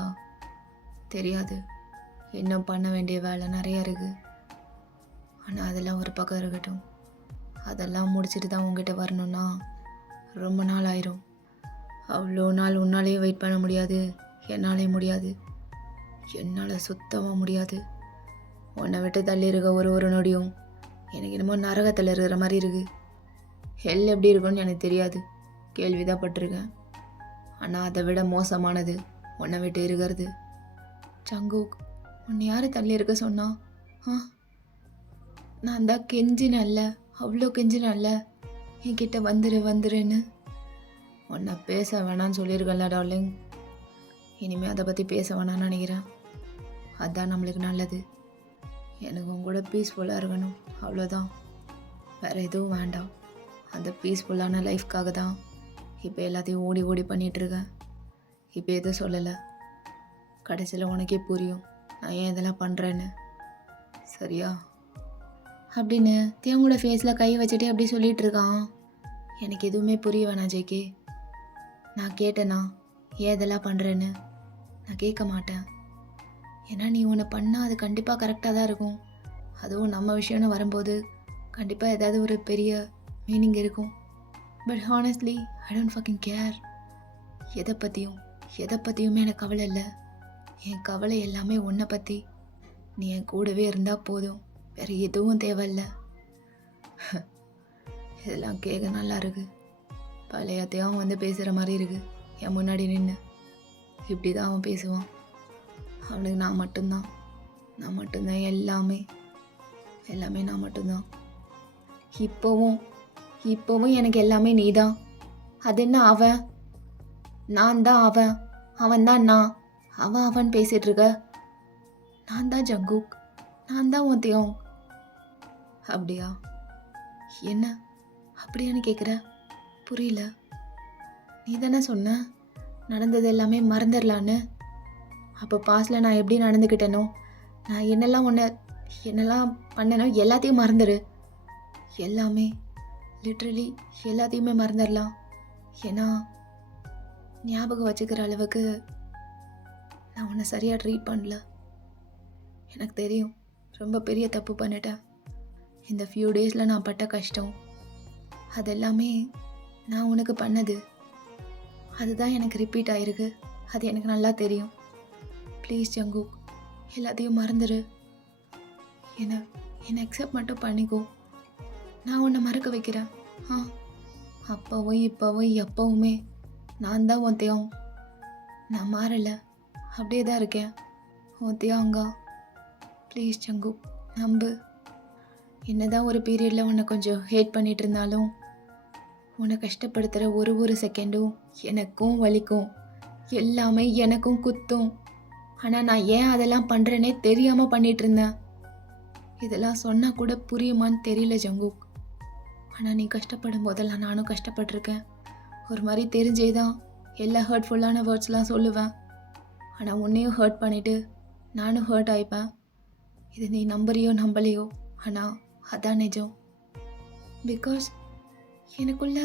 தெரியாது. இன்னும் பண்ண வேண்டிய வேலை நிறைய இருக்குது. ஆனால் அதெல்லாம் ஒரு பக்கம் இருக்கட்டும். அதெல்லாம் முடிச்சுட்டு தான் உங்ககிட்ட வரணுன்னா ரொம்ப நாள் ஆயிரும். அவ்வளோ நாள் உன்னாலேயும் வெயிட் பண்ண முடியாது, என்னாலே முடியாது. என்னால் சுத்தமாக முடியாது. உன்னை விட்டு தள்ளி இருக்க ஒரு நொடியும் எனக்கு என்னமோ நரகத்தில் இருக்கிற மாதிரி இருக்குது. ஹெல் எப்படி இருக்குன்னு எனக்கு தெரியாது, கேள்விதான் பட்டிருக்கேன். ஆனால் அதை விட மோசமானது உன்னை விட்டு இருக்கிறது. ஜங்குக், உன்னை யார் தள்ளி இருக்க சொன்னா? நான் தான் கெஞ்சினல்ல, அவ்வளோ கெஞ்சினல்ல என்கிட்ட வந்துருன்னு. உன்னை பேச வேணான்னு சொல்லியிருக்கல டார்லிங். இனிமேல் அதை பற்றி பேச வேணான்னு நினைக்கிறேன். அதுதான் நம்மளுக்கு நல்லது. எனக்கு உங்க கூட பீஸ்ஃபுல்லாக இருக்கணும், அவ்வளோதான். வேறு எதுவும் வேண்டாம். அந்த பீஸ்ஃபுல்லான லைஃப்காக தான் இப்போ எல்லாத்தையும் ஓடி ஓடி பண்ணிகிட்ருக்கேன். இப்போ எதுவும் சொல்லலை, கடைசியில் உனக்கே புரியும் நான் ஏன் இதெல்லாம் பண்ணுறேன்னு, சரியா? அப்படின்னு தேவங்களோட ஃபேஸில் கை வச்சுட்டு அப்படி சொல்லிகிட்டு இருக்கான். எனக்கு எதுவுமே புரிய வேணாம் ஜேகே. நான் கேட்டேனா ஏன் இதெல்லாம் பண்ணுறேன்னு? நான் கேட்க மாட்டேன். ஏன்னா நீ ஒன்று பண்ணால் அது கண்டிப்பாக கரெக்டாக தான் இருக்கும். அதுவும் நம்ம விஷயம்னு வரும்போது கண்டிப்பாக ஏதாவது ஒரு பெரிய மீனிங் இருக்கும். But honestly I don't fucking care. எதை பற்றியுமே எனக்கு கவலை இல்லை. என் கவலை எல்லாமே உன்னை பற்றி. நீ என் கூடவே இருந்தால் போதும், வேறு எதுவும் தேவையில்லை. இதெல்லாம் கேட்க நல்லா இருக்கு. பழையத்தையும் அவன் வந்து பேசுகிற மாதிரி இருக்கு. என் முன்னாடி நின்று இப்படி தான் அவன் பேசுவான். அவனுக்கு நான் மட்டும்தான் எல்லாமே நான் மட்டும்தான். இப்போவும் எனக்கு எல்லாமே நீ தான். அது என்ன அவன்? நான் தான் அவன் தான் நான். அவன் பேசிகிட்டு இருக்க. நான் தான் ஜங்குக், நான் தான் உன் தியோங். அப்படியா? என்ன அப்படியான்னு கேட்குற? புரியல. நீ தானே சொன்ன நடந்தது எல்லாமே மறந்துடலான்னு. அப்போ பாஸ்டில் நான் எப்படி நடந்துக்கிட்டேனோ, நான் என்னெல்லாம் பண்ணனோ எல்லாத்தையும் மறந்துடு. எல்லாமே லிட்ரலி எல்லாத்தையுமே மறந்துடலாம். ஏன்னா ஞாபகம் வச்சுக்கிற அளவுக்கு நான் உன்னை சரியாக ட்ரீட் பண்ணல. எனக்கு தெரியும் ரொம்ப பெரிய தப்பு பண்ணிட்டேன். இந்த ஃபியூ டேஸில் நான் பட்ட கஷ்டம் அதெல்லாமே நான் உனக்கு பண்ணது. அதுதான் எனக்கு ரிப்பீட் ஆகிருக்கு. அது எனக்கு நல்லா தெரியும். ப்ளீஸ் ஜங்குக், எல்லாத்தையும் மறந்துடு. என்னை அக்செப்ட் மட்டும் பண்ணிக்கோ. நான் உன்னை மறக்க வைக்கிறேன். அப்போவும் இப்போவும் எப்போவுமே நான் தான் உன் தியோங். நான் மாறலை, அப்படியே தான் இருக்கேன் உன் தியோங்கா. ப்ளீஸ் ஜங்குக், நம்பு. என்னதான் ஒரு பீரியடில் உன்னை கொஞ்சம் ஹேட் பண்ணிகிட்டு இருந்தாலும் உன்னை கஷ்டப்படுத்துகிற ஒரு செகண்டும் எனக்கும் வலிக்கும், எல்லாமே எனக்கும் குத்தும். ஆனால் நான் ஏன் அதெல்லாம் பண்ணுறேனே தெரியாமல் பண்ணிகிட்டு இருந்தேன். இதெல்லாம் சொன்னால் கூட புரியுமான்னு தெரியல ஜங்குக். ஆனால் நீ கஷ்டப்படும் போதெல்லாம் நானும் கஷ்டப்பட்டிருக்கேன். ஒரு மாதிரி தெரிஞ்சே தான் எல்லா ஹர்ட்ஃபுல்லான வேர்ட்ஸ்லாம் சொல்லுவேன். ஆனால் உன்னையும் ஹர்ட் பண்ணிவிட்டு நானும் ஹர்ட் ஆகிப்பேன். இது நீ நம்பலையோ, ஆனால் அதான் நிஜம். பிகாஸ் எனக்குள்ள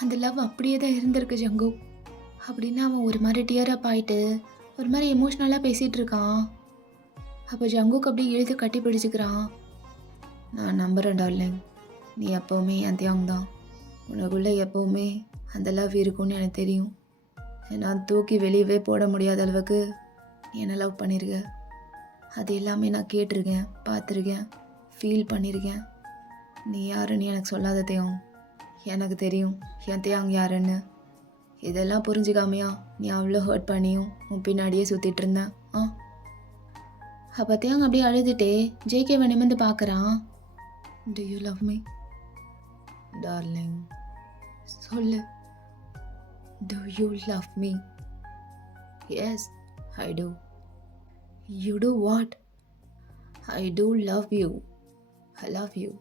அந்த லவ் அப்படியே தான் இருந்திருக்கு ஜங்குக். அப்படின்னு அவன் ஒரு மாதிரி டியரப் ஆகிட்டு ஒரு மாதிரி எமோஷ்னலாக பேசிகிட்டு இருக்கான். அப்போ ஜங்குக் அப்படி இழுத்து கட்டி பிடிச்சிக்கிறான். நான் நம்புகிறேன் டார்லிங், நீ எப்போவுமே என் தியாங் தான். உனக்குள்ளே எப்போவுமே அந்த லவ் இருக்குன்னு எனக்கு தெரியும். நான் தூக்கி வெளியவே போட முடியாத அளவுக்கு நீ என்னை லவ் பண்ணியிருக்க. அது எல்லாமே நான் கேட்டிருக்கேன், பார்த்துருக்கேன், ஃபீல் பண்ணியிருக்கேன். நீ யாருன்னு எனக்கு சொல்லாத தியாங். எனக்கு தெரியும் என் தியாங் யாருன்னு. இதெல்லாம் புரிஞ்சுக்காமையா நீ அவ்வளோ ஹர்ட் பண்ணியும் உன் பின்னாடியே சுற்றிட்டு இருந்தேன். அப்போ தியாங் அப்படியே அழுதுகிட்டே ஜேகேவை நிமிர்ந்து பார்க்குறான். Do you love me? Darling, சொல்லு. Do you love me? Yes, I do. You do what? I do love you. I love you.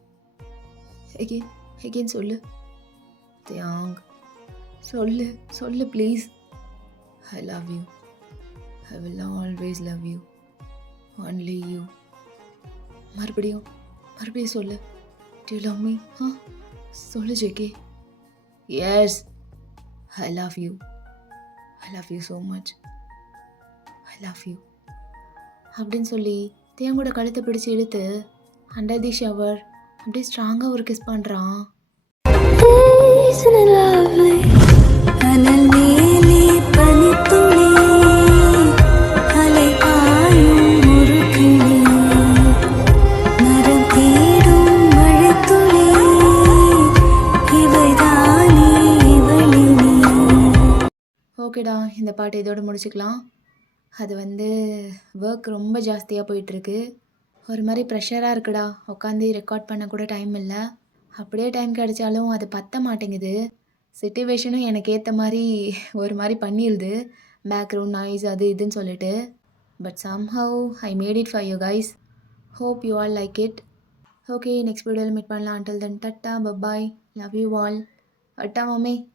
Again சொல்லு. தியாங், சொல்லு please. I love you. I will always love you. Only you. மறுபடியும் சொல்லு. Do you love me? சொல்லு JK. Yes, I love you. I love you so much. I love you. அப்படின்னு சொல்லி தியாங்கோட கழுத்தை பிடிச்சி இழுத்து அண்டர் தி ஷவர் அப்படியே ஸ்ட்ராங்காக ஒரு கிஸ் பண்ணுறான். மரம் தேடும் மழைத்துளி இவை இந்த பார்ட் இதோட முடிச்சுக்கலாம். அது வந்து ஒர்க் ரொம்ப ஜாஸ்தியாக போயிட்டுருக்கு. ஒரு மாதிரி ப்ரெஷராக இருக்குடா. உட்காந்து ரெக்கார்ட் பண்ண கூட டைம் இல்லை. அப்படியே டைம் கிடைச்சாலும் அது பத்த மாட்டேங்குது. சிச்சுவேஷனும் எனக்கு ஏற்ற மாதிரி ஒரு மாதிரி பண்ணிடுது. பேக்ரவுண்ட் நாய்ஸ் அது இதுன்னு சொல்லிட்டு. But somehow I made it for you guys. Hope you all like it. Okay, next வீடியோவில் மீட் பண்ணலாம். until then tata bye bye, love you all. Atta mummy.